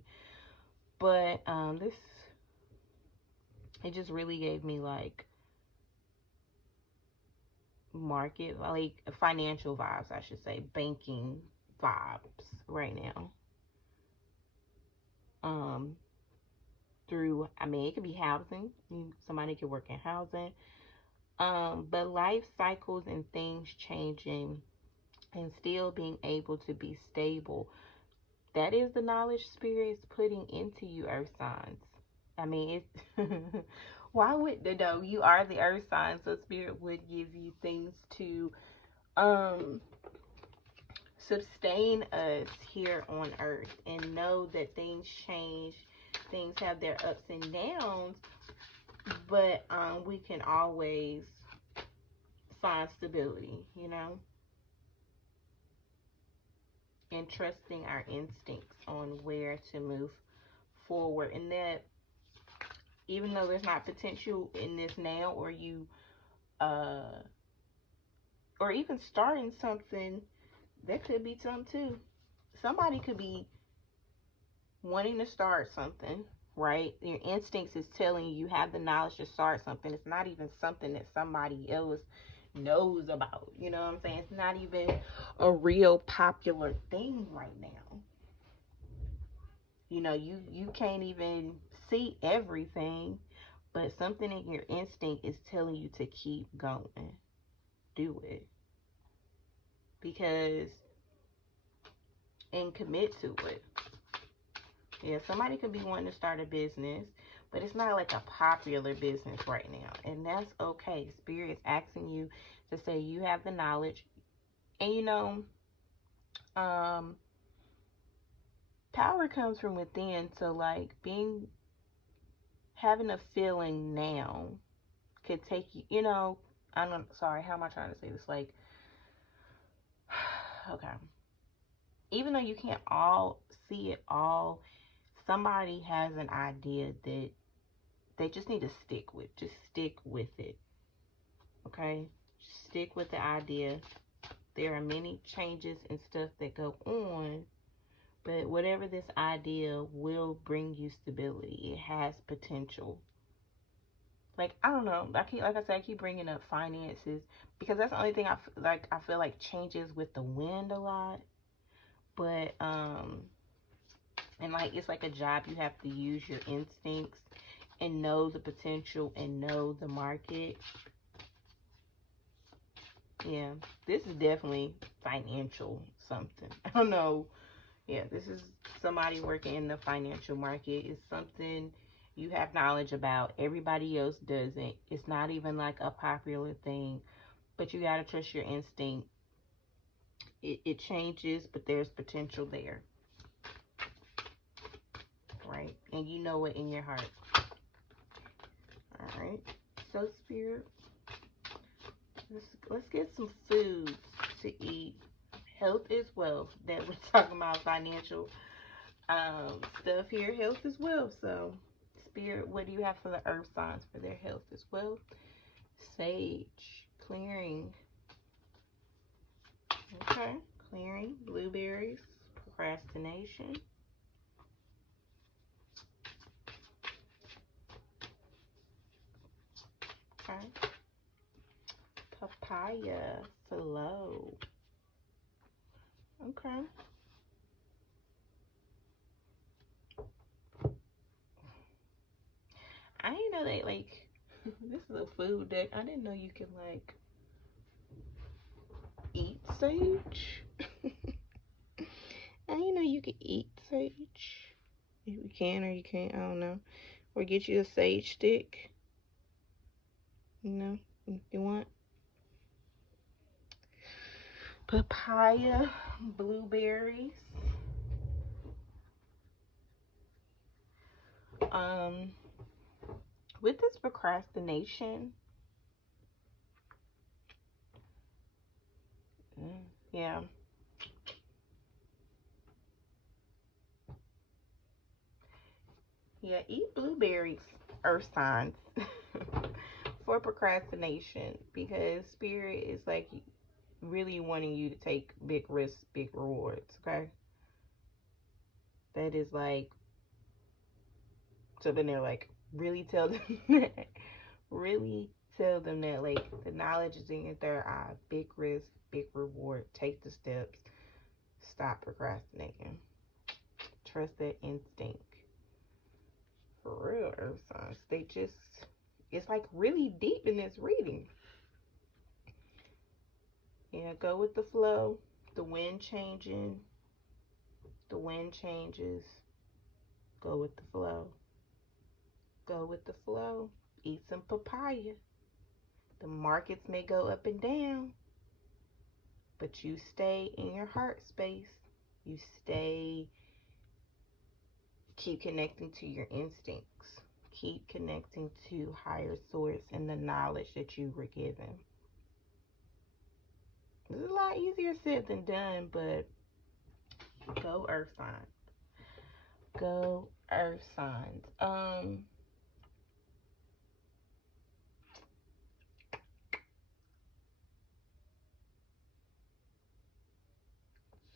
but this, it just really gave me like market, like financial vibes, I should say, banking vibes right now. Through, I mean, it could be housing. Somebody could work in housing. But life cycles and things changing and still being able to be stable. That is the knowledge spirit is putting into you, earth signs. I mean, it's Why would the no? You are the earth sign, so spirit would give you things to um sustain us here on earth, and know that things change, things have their ups and downs, but we can always find stability, you know, and trusting our instincts on where to move forward. And that even though there's not potential in this now, or you or even starting something, there could be some too. Somebody could be wanting to start something, right? Your instincts is telling you have the knowledge to start something. It's not even something that somebody else knows about. You know what I'm saying? It's not even a real popular thing right now. You know, you can't even see everything, but something in your instinct is telling you to keep going. Do it. Because and commit to it. Yeah, somebody could be wanting to start a business, but it's not like a popular business right now. And that's okay. Spirit is asking you to say you have the knowledge. And you know, power comes from within. So like having a feeling now could take you, you know, sorry, how am I trying to say this? Like, okay. Even though you can't all see it all, somebody has an idea that they just need to stick with. Just stick with it. Okay? Just stick with the idea. There are many changes and stuff that go on, but whatever this idea will bring you stability. It has potential. Like, I don't know. Like I said, I keep bringing up finances because that's the only thing I feel like changes with the wind a lot. But and like it's like a job, you have to use your instincts and know the potential and know the market. Yeah, this is definitely financial something. I don't know. Yeah, this is somebody working in the financial market. It's something you have knowledge about. Everybody else doesn't. It's not even like a popular thing, but you got to trust your instinct. It changes, but there's potential there. Right? And you know it in your heart. All right. So, Spirit, let's get some food to eat. Health is wealth. That we're talking about financial stuff here. Health is wealth. So, Spirit, what do you have for the earth signs for their health as well? Sage, clearing. Okay, clearing. Blueberries, procrastination. Okay. Papaya, flow. Okay. I didn't know that, like, this is a food deck. I didn't know you could, like, eat sage. I didn't know you could eat sage. You can or you can't, I don't know. Or get you a sage stick. You know, if you want. Papaya, blueberries. Um, with this procrastination, yeah. Yeah, eat blueberries, earth signs, for procrastination, because spirit is like really wanting you to take big risks, big rewards, okay? That is like, so then they're like, really tell them that, really tell them that, like, the knowledge is in your third eye, big risk, big reward, take the steps, stop procrastinating, trust that instinct. For real, earth signs, they just, it's like really deep in this reading. Yeah, go with the flow. The wind changing. The wind changes. Go with the flow. Go with the flow. Eat some papaya. The markets may go up and down, but you stay in your heart space. You keep connecting to your instincts. Keep connecting to higher source and the knowledge that you were given. It's a lot easier said than done, but go earth signs. Go earth signs.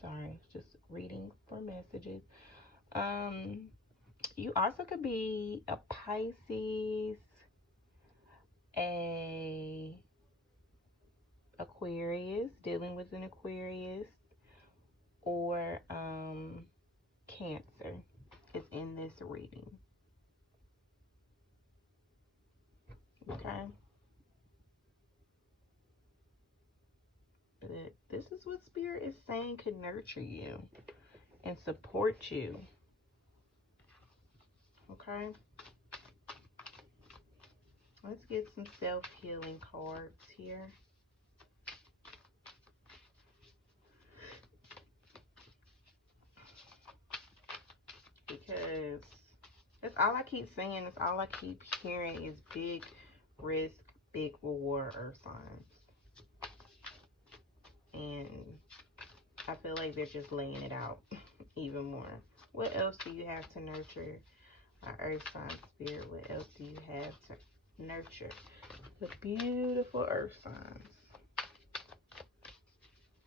Sorry, just reading for messages. You also could be a Pisces, a Aquarius, dealing with an Aquarius, or Cancer is in this reading. Okay. But this is what Spirit is saying could nurture you and support you. Okay. Let's get some self-healing cards here. Because that's all I keep saying. That's all I keep hearing is big risk, big reward, earth signs. And I feel like they're just laying it out even more. What else do you have to nurture? Our earth sign spirit, what else do you have to nurture the beautiful earth signs?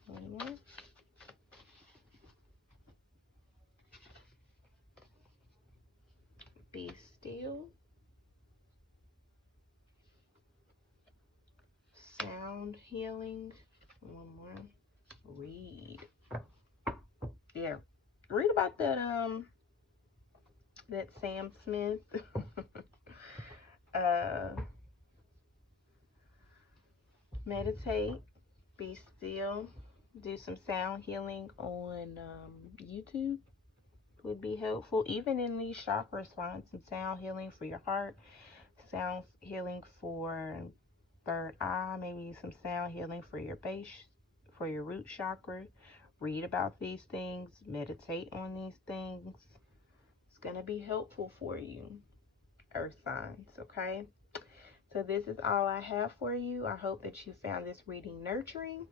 One more. Be still. Sound healing. One more. Read. Yeah. Read about that Sam Smith. Meditate. Be still. Do some sound healing on YouTube would be helpful. Even in these chakras, find some sound healing for your heart, sound healing for third eye, maybe some sound healing for your base, for your root chakra. Read about these things, meditate on these things. It's going to be helpful for you, earth signs, okay? So this is all I have for you. I hope that you found this reading nurturing.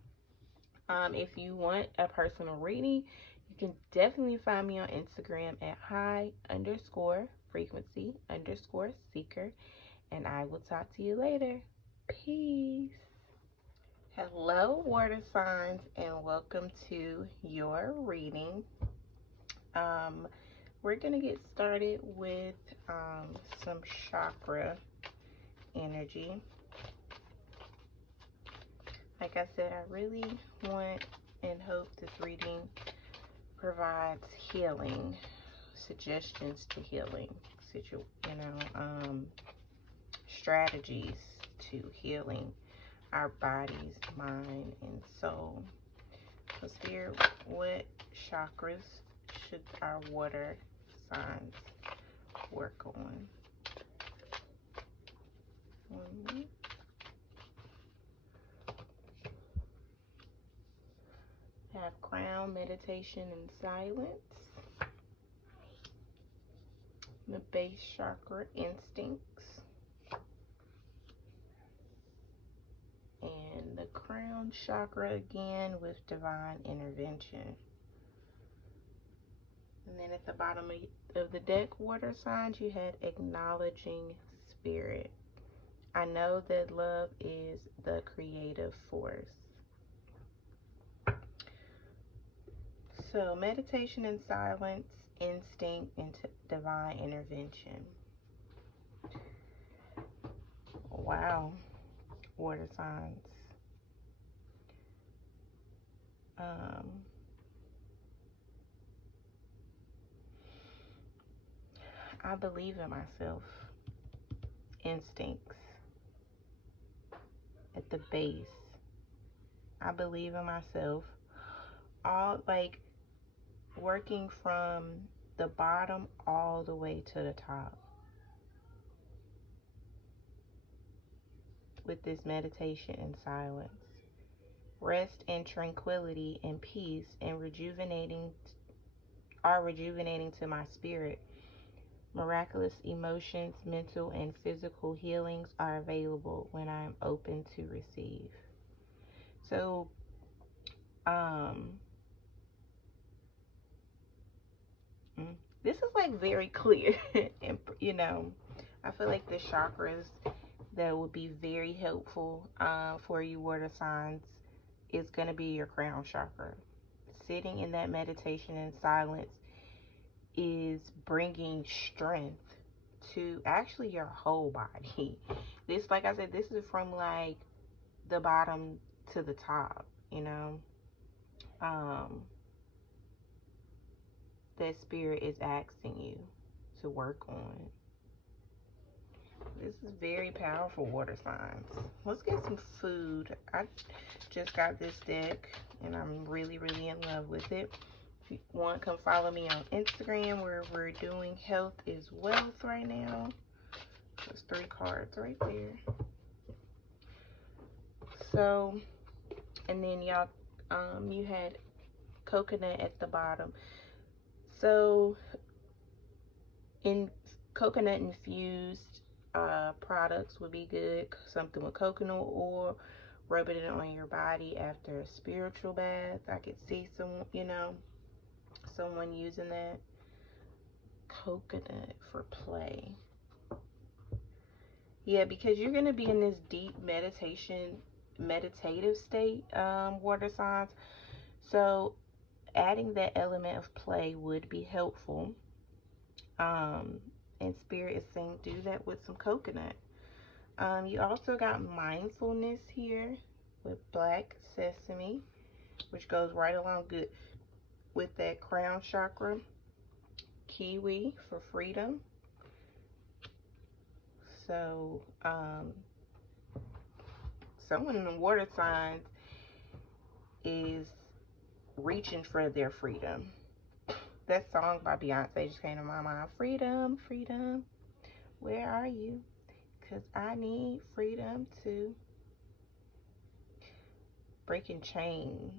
If you want a personal reading, you can definitely find me on Instagram at high_frequency_seeker. And I will talk to you later. Peace. Hello, water signs, and welcome to your reading. We're going to get started with some chakra energy. Like I said, I really want and hope this reading provides healing, suggestions to healing, strategies to healing our bodies, mind, and soul. So Spirit, what chakras should our water signs work on? Have crown, meditation, and silence. The base chakra, instincts. And the crown chakra again with divine intervention. And then at the bottom of the deck, water signs, you had acknowledging spirit. I know that love is the creative force. So meditation and silence, instinct, and divine intervention. Wow, water signs. I believe in myself. Instincts at the base. I believe in myself. All like working from the bottom all the way to the top. with this meditation and silence. Rest and tranquility and peace and rejuvenating to my spirit. Miraculous emotions, mental and physical healings are available when I am open to receive. So, this is like very clear. And, I feel like the chakras that would be very helpful for you water signs is going to be your crown chakra. Sitting in that meditation and silence is bringing strength to actually your whole body. This, like I said, this is from like the bottom to the top, that spirit is asking you to work on. This is very powerful, water signs. Let's get some food. I just got this deck and I'm really, really in love with it. If you want, come follow me on Instagram where we're doing health is wealth right now. There's 3 cards right there. So, and then y'all, you had coconut at the bottom. So, in coconut infused products would be good. Something with coconut oil, rubbing it on your body after a spiritual bath. I could see someone using that. Coconut for play. Yeah, because you're going to be in this deep meditative state, water signs. So adding that element of play would be helpful. And spirit is saying do that with some coconut. You also got mindfulness here with black sesame, which goes right along good with that crown chakra. Kiwi for freedom. So, someone in the water signs is reaching for their freedom. That song by Beyonce just came to my mind. Freedom, freedom, where are you? 'Cause I need freedom too. Breaking chains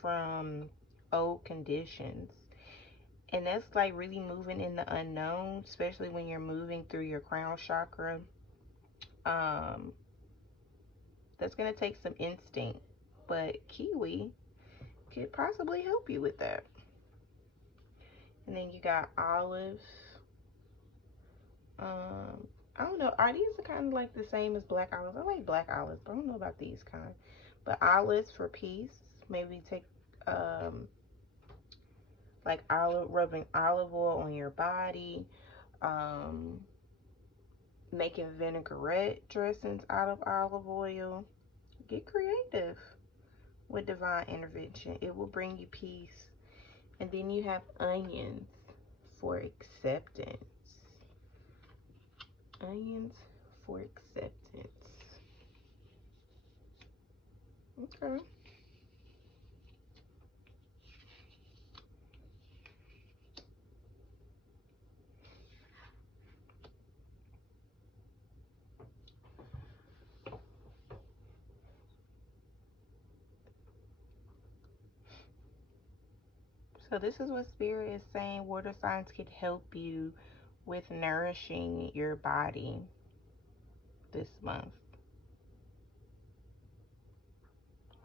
from old conditions. And that's like really moving in the unknown, especially when you're moving through your crown chakra. That's going to take some instinct, but kiwi could possibly help you with that. And then you got olives. I don't know, are these kind of like the same as black olives? I like black olives, but I don't know about these kind. But olives for peace. Maybe take like rubbing olive oil on your body, making vinaigrette dressings out of olive oil. Get creative with divine intervention. It will bring you peace. And then you have onions for acceptance. Onions for acceptance. Okay. So this is what Spirit is saying. Water signs could help you with nourishing your body this month.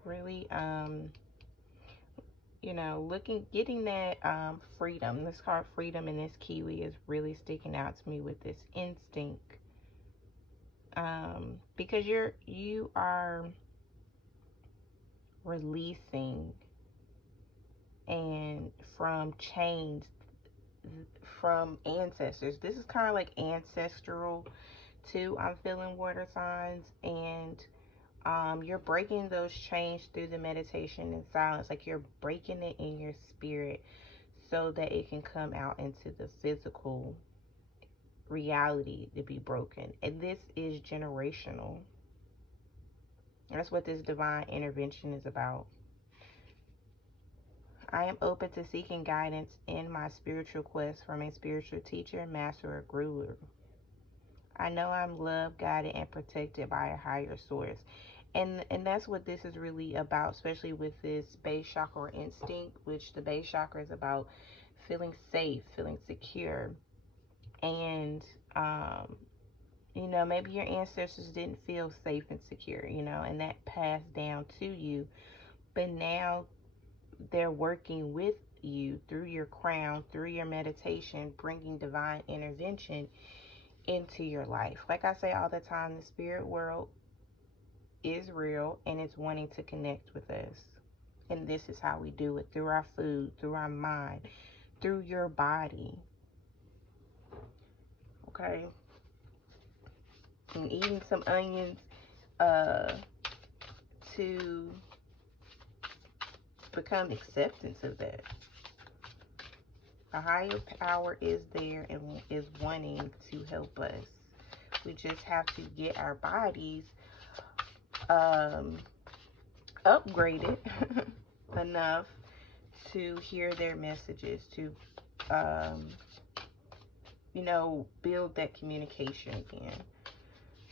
Really, getting that freedom. This card freedom and this kiwi is really sticking out to me with this instinct. Because you are releasing and from chains from ancestors. This is kind of like ancestral too. I'm feeling water signs, and you're breaking those chains through the meditation and silence. Like you're breaking it in your spirit so that it can come out into the physical reality to be broken. And this is generational. That's what this divine intervention is about. I am open to seeking guidance in my spiritual quest from a spiritual teacher, master, or guru. I know I'm loved, guided, and protected by a higher source. And that's what this is really about, especially with this base chakra or instinct, which the base chakra is about feeling safe, feeling secure. And, you know, maybe your ancestors didn't feel safe and secure, you know, and that passed down to you. But now they're working with you through your crown, through your meditation, bringing divine intervention into your life. Like I say all the time, the spirit world is real and it's wanting to connect with us. And this is how we do it, through our food, through our mind, through your body. Okay? And eating some onions to become acceptance of that. A higher power is there and is wanting to help us. We just have to get our bodies upgraded enough to hear their messages, to you know, build that communication again.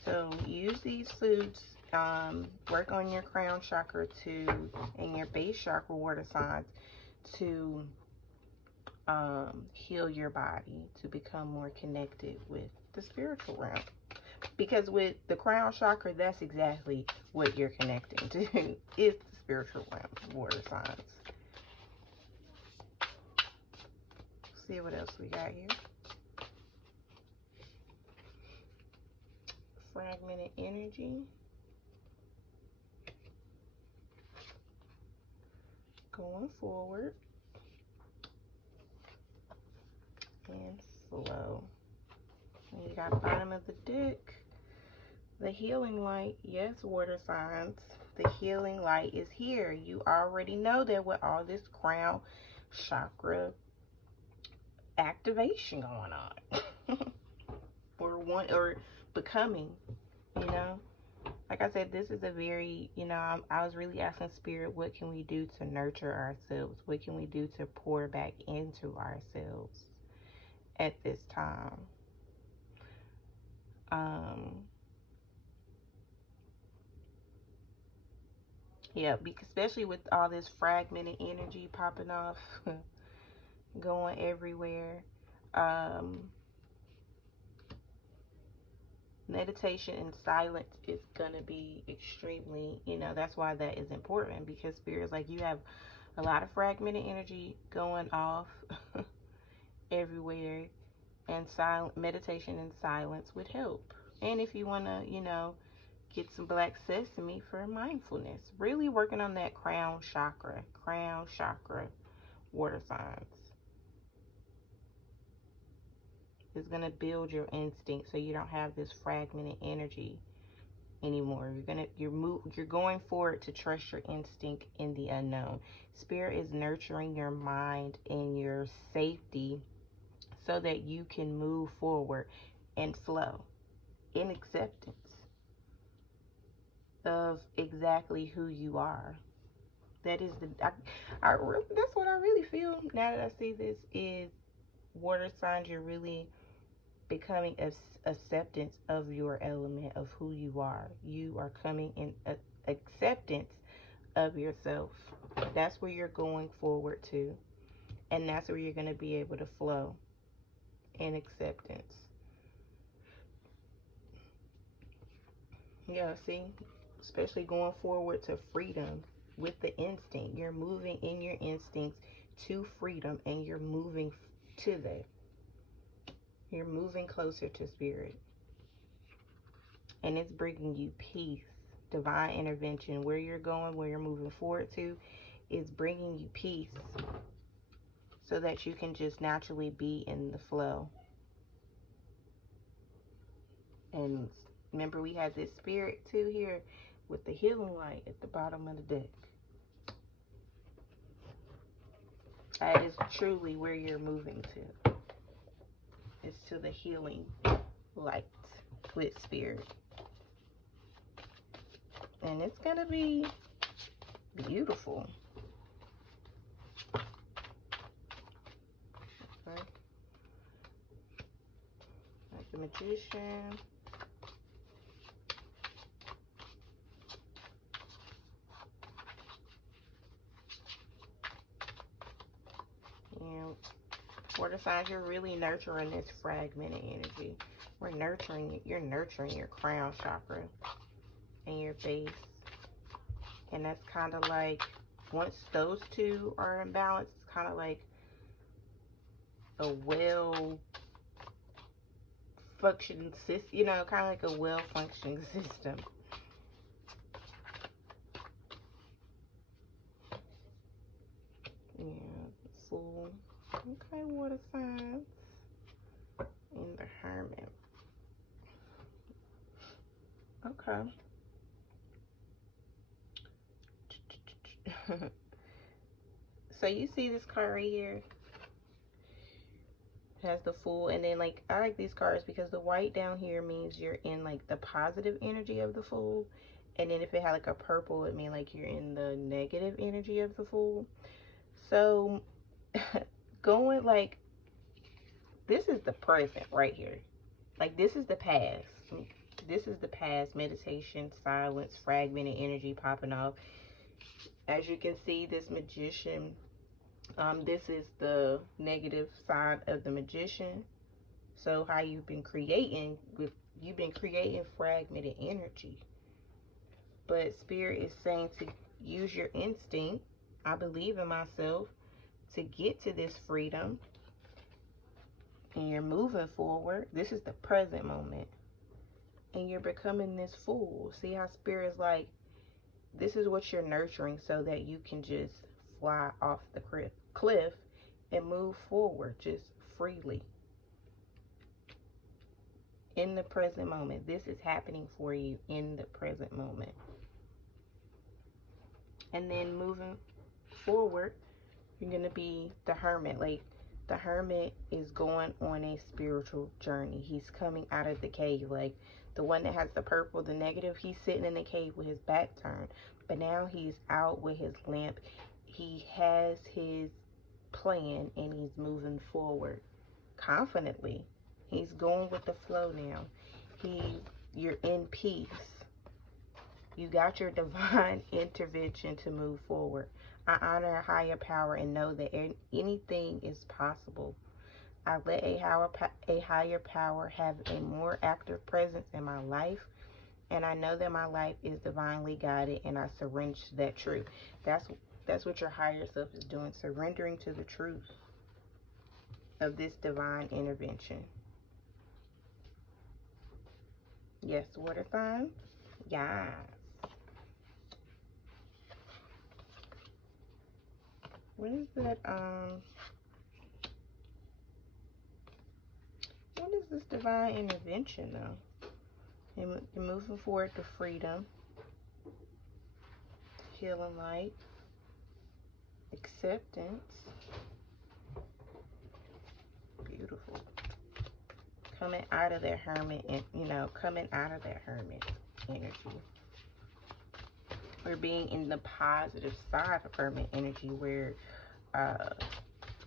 So use these foods, work on your crown chakra and your base chakra water signs to heal your body, to become more connected with the spiritual realm. Because with the crown chakra, that's exactly what you're connecting to. It's the spiritual realm, water signs. See what else we got here. Fragmented energy. Going forward. And flow. And you got bottom of the deck. The healing light. Yes, water signs. The healing light is here. You already know that with all this crown chakra activation going on. or becoming, you know. Like I said, this is a very, you know, I was really asking Spirit, what can we do to nurture ourselves? What can we do to pour back into ourselves at this time? Yeah, because especially with all this fragmented energy popping off, going everywhere. Meditation and silence is going to be extremely, you know, that's why that is important, because Spirit's like, you have a lot of fragmented energy going off everywhere, and meditation and silence would help. And if you want to, you know, get some black sesame for mindfulness, really working on that crown chakra water signs is going to build your instinct so you don't have this fragmented energy anymore. You're going forward to trust your instinct in the unknown. Spirit is nurturing your mind and your safety so that you can move forward and flow in acceptance of exactly who you are. That is that's what I really feel now that I see this is water signs. You're really becoming acceptance of your element, of who you are. You are coming in acceptance of yourself. That's where you're going forward to, and that's where you're going to be able to flow in acceptance. Yeah, see, especially going forward to freedom with the instinct. You're moving in your instincts to freedom, and you're moving to that. You're moving closer to Spirit. And it's bringing you peace, divine intervention. Where you're going, where you're moving forward to, is bringing you peace so that you can just naturally be in the flow. And remember, we had this Spirit too here with the healing light at the bottom of the deck. That is truly where you're moving to. It's to the healing light with Spirit. And it's going to be beautiful. Okay. Like the Magician. Water signs, you're really nurturing this fragmented energy. We're nurturing it. You're nurturing your crown chakra and your base. And that's kind of like, once those two are in balance, it's kind of like a well-functioning system, you know, kind of like a well-functioning system. Yeah, Fool. Okay, water signs. And the Hermit. Okay. So you see this card right here? It has the Fool, and then like I like these cards because the white down here means you're in like the positive energy of the Fool, and then if it had like a purple, it means like you're in the negative energy of the Fool. So going like, this is the present right here. Like, this is the past. This is the past. Meditation, silence, fragmented energy popping off. As you can see, this Magician, this is the negative side of the Magician. So how you've been creating fragmented energy. But Spirit is saying to use your instinct. I believe in myself to get to this freedom. And you're moving forward. This is the present moment. And you're becoming this Fool. See how Spirit is like, this is what you're nurturing so that you can just fly off the cliff and move forward just freely. In the present moment. This is happening for you in the present moment. And then moving forward, you're going to be the Hermit. Like, the Hermit is going on a spiritual journey. He's coming out of the cave. Like, the one that has the purple, the negative, he's sitting in the cave with his back turned. But now he's out with his lamp. He has his plan and he's moving forward confidently. He's going with the flow now. You're in peace. You got your divine intervention to move forward. I honor a higher power and know that anything is possible. I let a higher power have a more active presence in my life. And I know that my life is divinely guided, and I surrender to that truth. That's what your higher self is doing, surrendering to the truth of this divine intervention. Yes, water signs? Yes. What is that, what is this divine intervention, though? You're moving forward to freedom, healing light, acceptance. Beautiful. Coming out of that Hermit, and coming out of that Hermit energy. We're being in the positive side of Hermit energy, where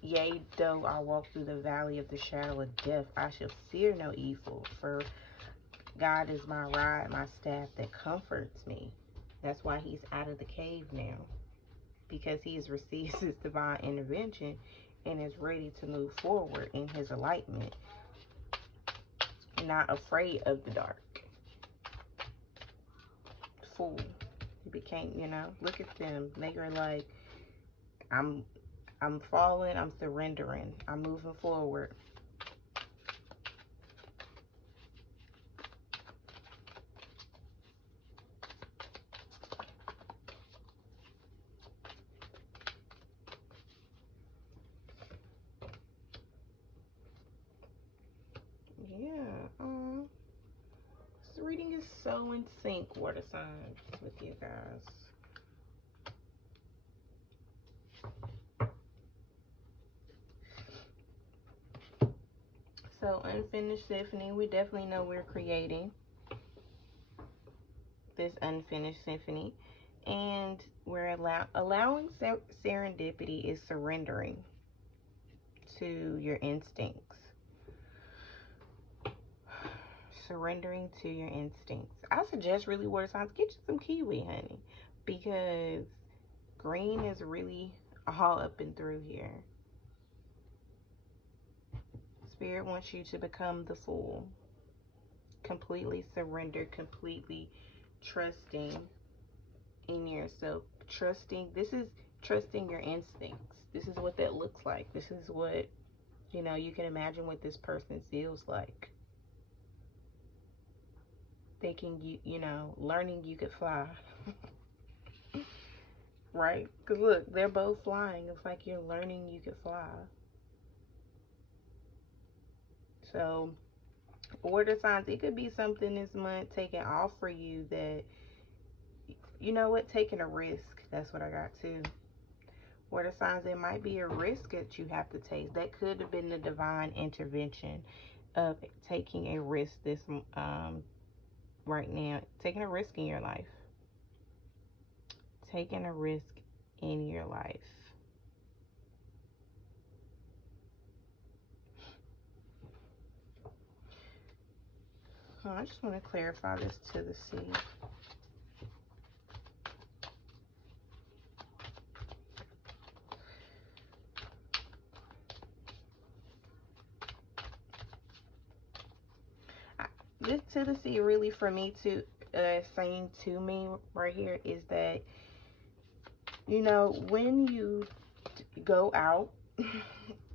yea, though I walk through the valley of the shadow of death, I shall fear no evil, for God is my rod, my staff that comforts me. That's why he's out of the cave now, because he has received his divine intervention and is ready to move forward in his enlightenment, not afraid of the dark. Fool. He became, look at them. They are like, I'm falling, I'm surrendering, I'm moving forward. Yeah, this reading is so in sync, water signs, with you guys. So, unfinished symphony, we definitely know we're creating this unfinished symphony. And we're allowing serendipity is surrendering to your instincts. Surrendering to your instincts. I suggest, really, water signs, get you some kiwi, honey, because green is really all up and through here. Spirit wants you to become the Fool. Completely surrender, completely trusting in yourself. This is trusting your instincts. This is what that looks like. This is what, you can imagine what this person feels like. Thinking learning you could fly. Right? Because look, they're both flying. It's like you're learning you could fly. So, water signs, it could be something this month taking off for you that, taking a risk. That's what I got too. Water signs, it might be a risk that you have to take. That could have been the divine intervention of taking a risk right now. Taking a risk in your life. Taking a risk in your life. I just want to clarify this to the sea. This to the sea, really, for me to saying to me right here is that, when you go out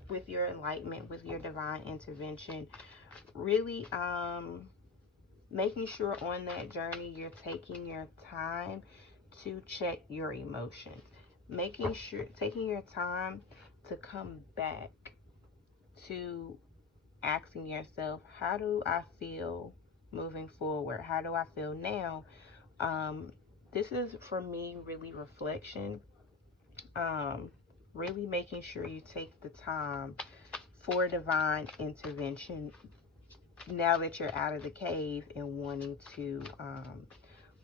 with your enlightenment, with your divine intervention, really making sure on that journey you're taking your time to check your emotions. Taking your time to come back to asking yourself, how do I feel moving forward? How do I feel now? This is, for me, really reflection. Really making sure you take the time for divine intervention now that you're out of the cave and wanting to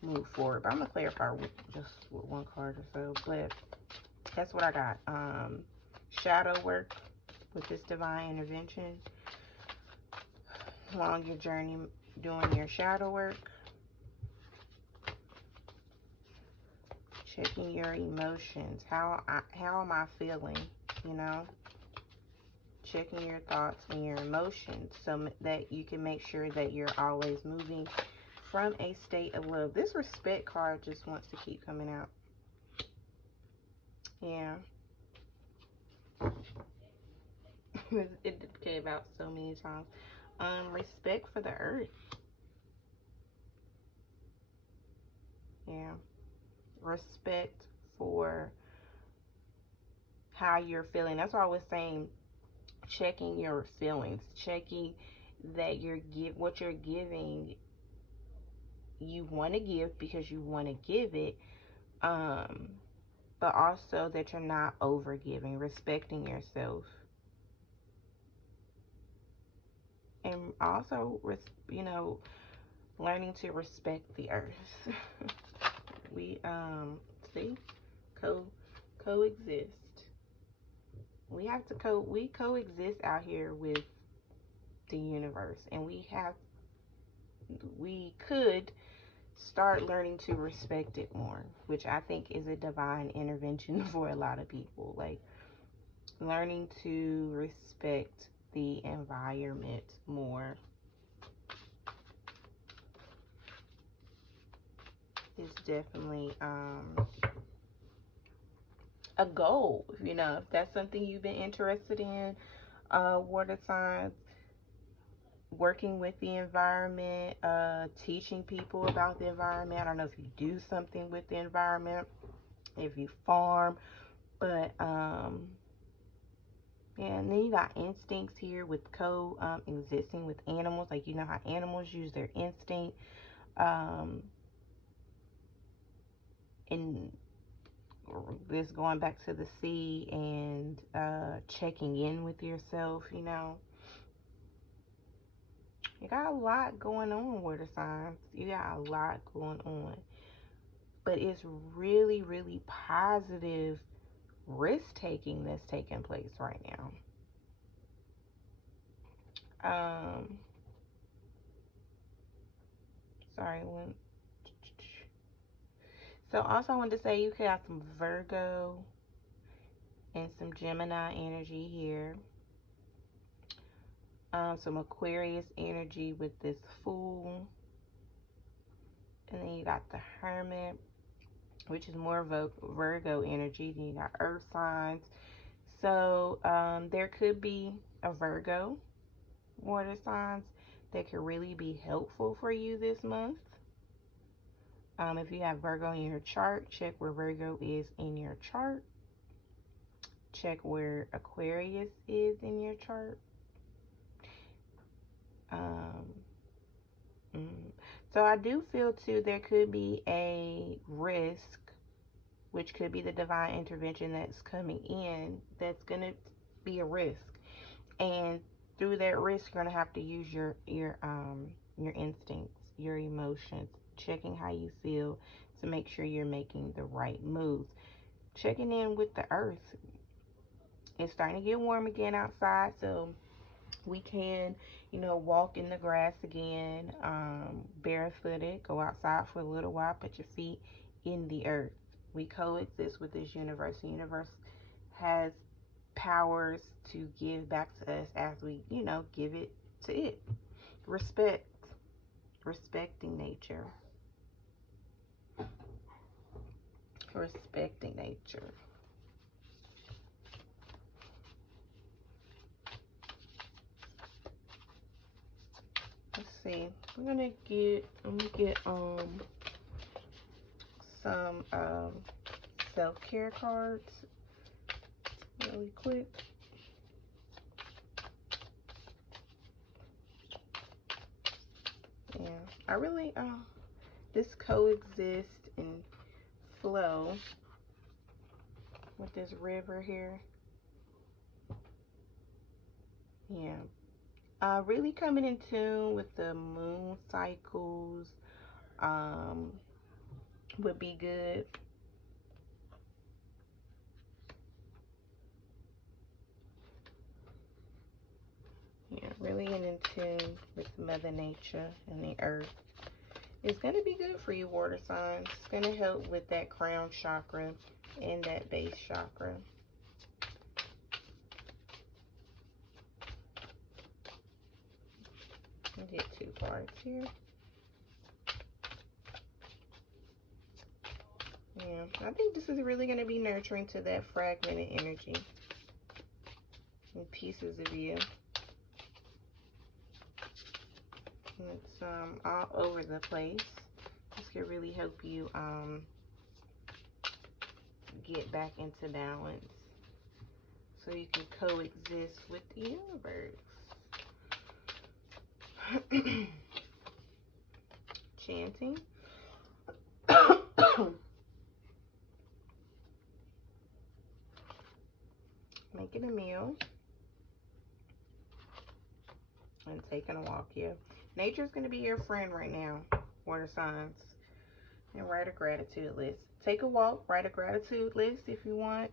move forward. But I'm going to clarify just with one card or so. But that's what I got. Shadow work with this divine intervention. Along your journey doing your shadow work. Checking your emotions. How am I feeling? Checking your thoughts and your emotions so that you can make sure that you're always moving from a state of love. This respect card just wants to keep coming out. Yeah. It came out so many times. Respect for the earth. Yeah. Respect for how you're feeling. That's why I was saying, checking your feelings, checking that what you're giving, you want to give because you want to give it, but also that you're not over giving, respecting yourself, and also learning to respect the earth. We see, coexist. We have to we coexist out here with the universe, and we could start learning to respect it more, which I think is a divine intervention for a lot of people. Like, learning to respect the environment more is definitely a goal. If that's something you've been interested in, water signs, working with the environment, teaching people about the environment. I don't know if you do something with the environment, if you farm, but yeah. And then you got instincts here with existing with animals, like how animals use their instinct, and this going back to the sea and checking in with yourself. You got a lot going on, water signs. You got a lot going on. But it's really, really positive risk-taking that's taking place right now. Sorry, so also I wanted to say you could have some Virgo and some Gemini energy here. some Aquarius energy with this Fool. And then you got the Hermit, which is more Virgo energy. Then you got Earth signs. So there could be a Virgo water signs that could really be helpful for you this month. If you have Virgo in your chart, check where Virgo is in your chart. Check where Aquarius is in your chart. So I do feel too there could be a risk, which could be the divine intervention that's coming in, that's going to be a risk. And through that risk, you're going to have to use your instincts, your emotions, checking how you feel to make sure you're making the right moves. Checking in with the earth. It's starting to get warm again outside, so we can, walk in the grass again, barefooted, go outside for a little while, put your feet in the earth. We coexist with this universe. The universe has powers to give back to us as we, give it to it. Respecting nature. Respecting nature. Let's see. Let me get some self-care cards really quick. Yeah, I really this coexist and flow with this river here. Yeah. Really coming in tune with the moon cycles would be good. Yeah, really in tune with Mother Nature and the earth. It's going to be good for you, water signs. It's going to help with that crown chakra and that base chakra. I'll get 2 cards here. Yeah, I think this is really going to be nurturing to that fragmented energy and pieces of you. It's all over the place. This could really help you get back into balance so you can coexist with the universe. Chanting. Making a meal. And taking a walk. Yeah. Nature's going to be your friend right now, water signs. And write a gratitude list. Take a walk. Write a gratitude list if you want.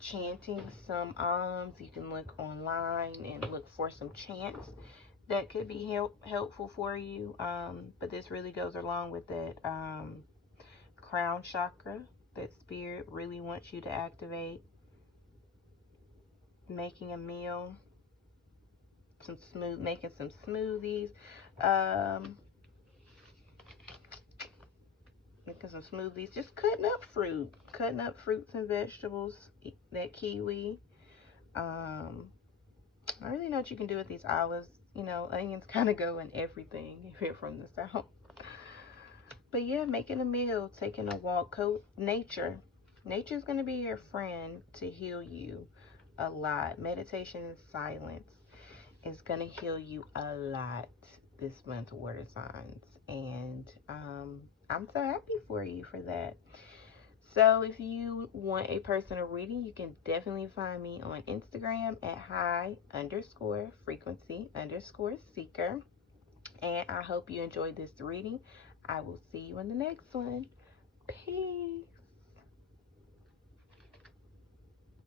Chanting some you can look online and look for some chants that could be helpful for you. But this really goes along with that crown chakra that spirit really wants you to activate. Making a meal, making some smoothies, just cutting up fruits and vegetables, that kiwi. I really know what you can do with these olives. Onions kind of go in everything if you're from the South. But yeah, making a meal, taking a walk, nature. Nature's going to be your friend to heal you a lot. Meditation and silence is going to heal you a lot this month, water signs. And I'm so happy for you for that. So if you want a personal reading, you can definitely find me on Instagram at high_frequency_seeker. And I hope you enjoyed this reading. I will see you in the next one. Peace.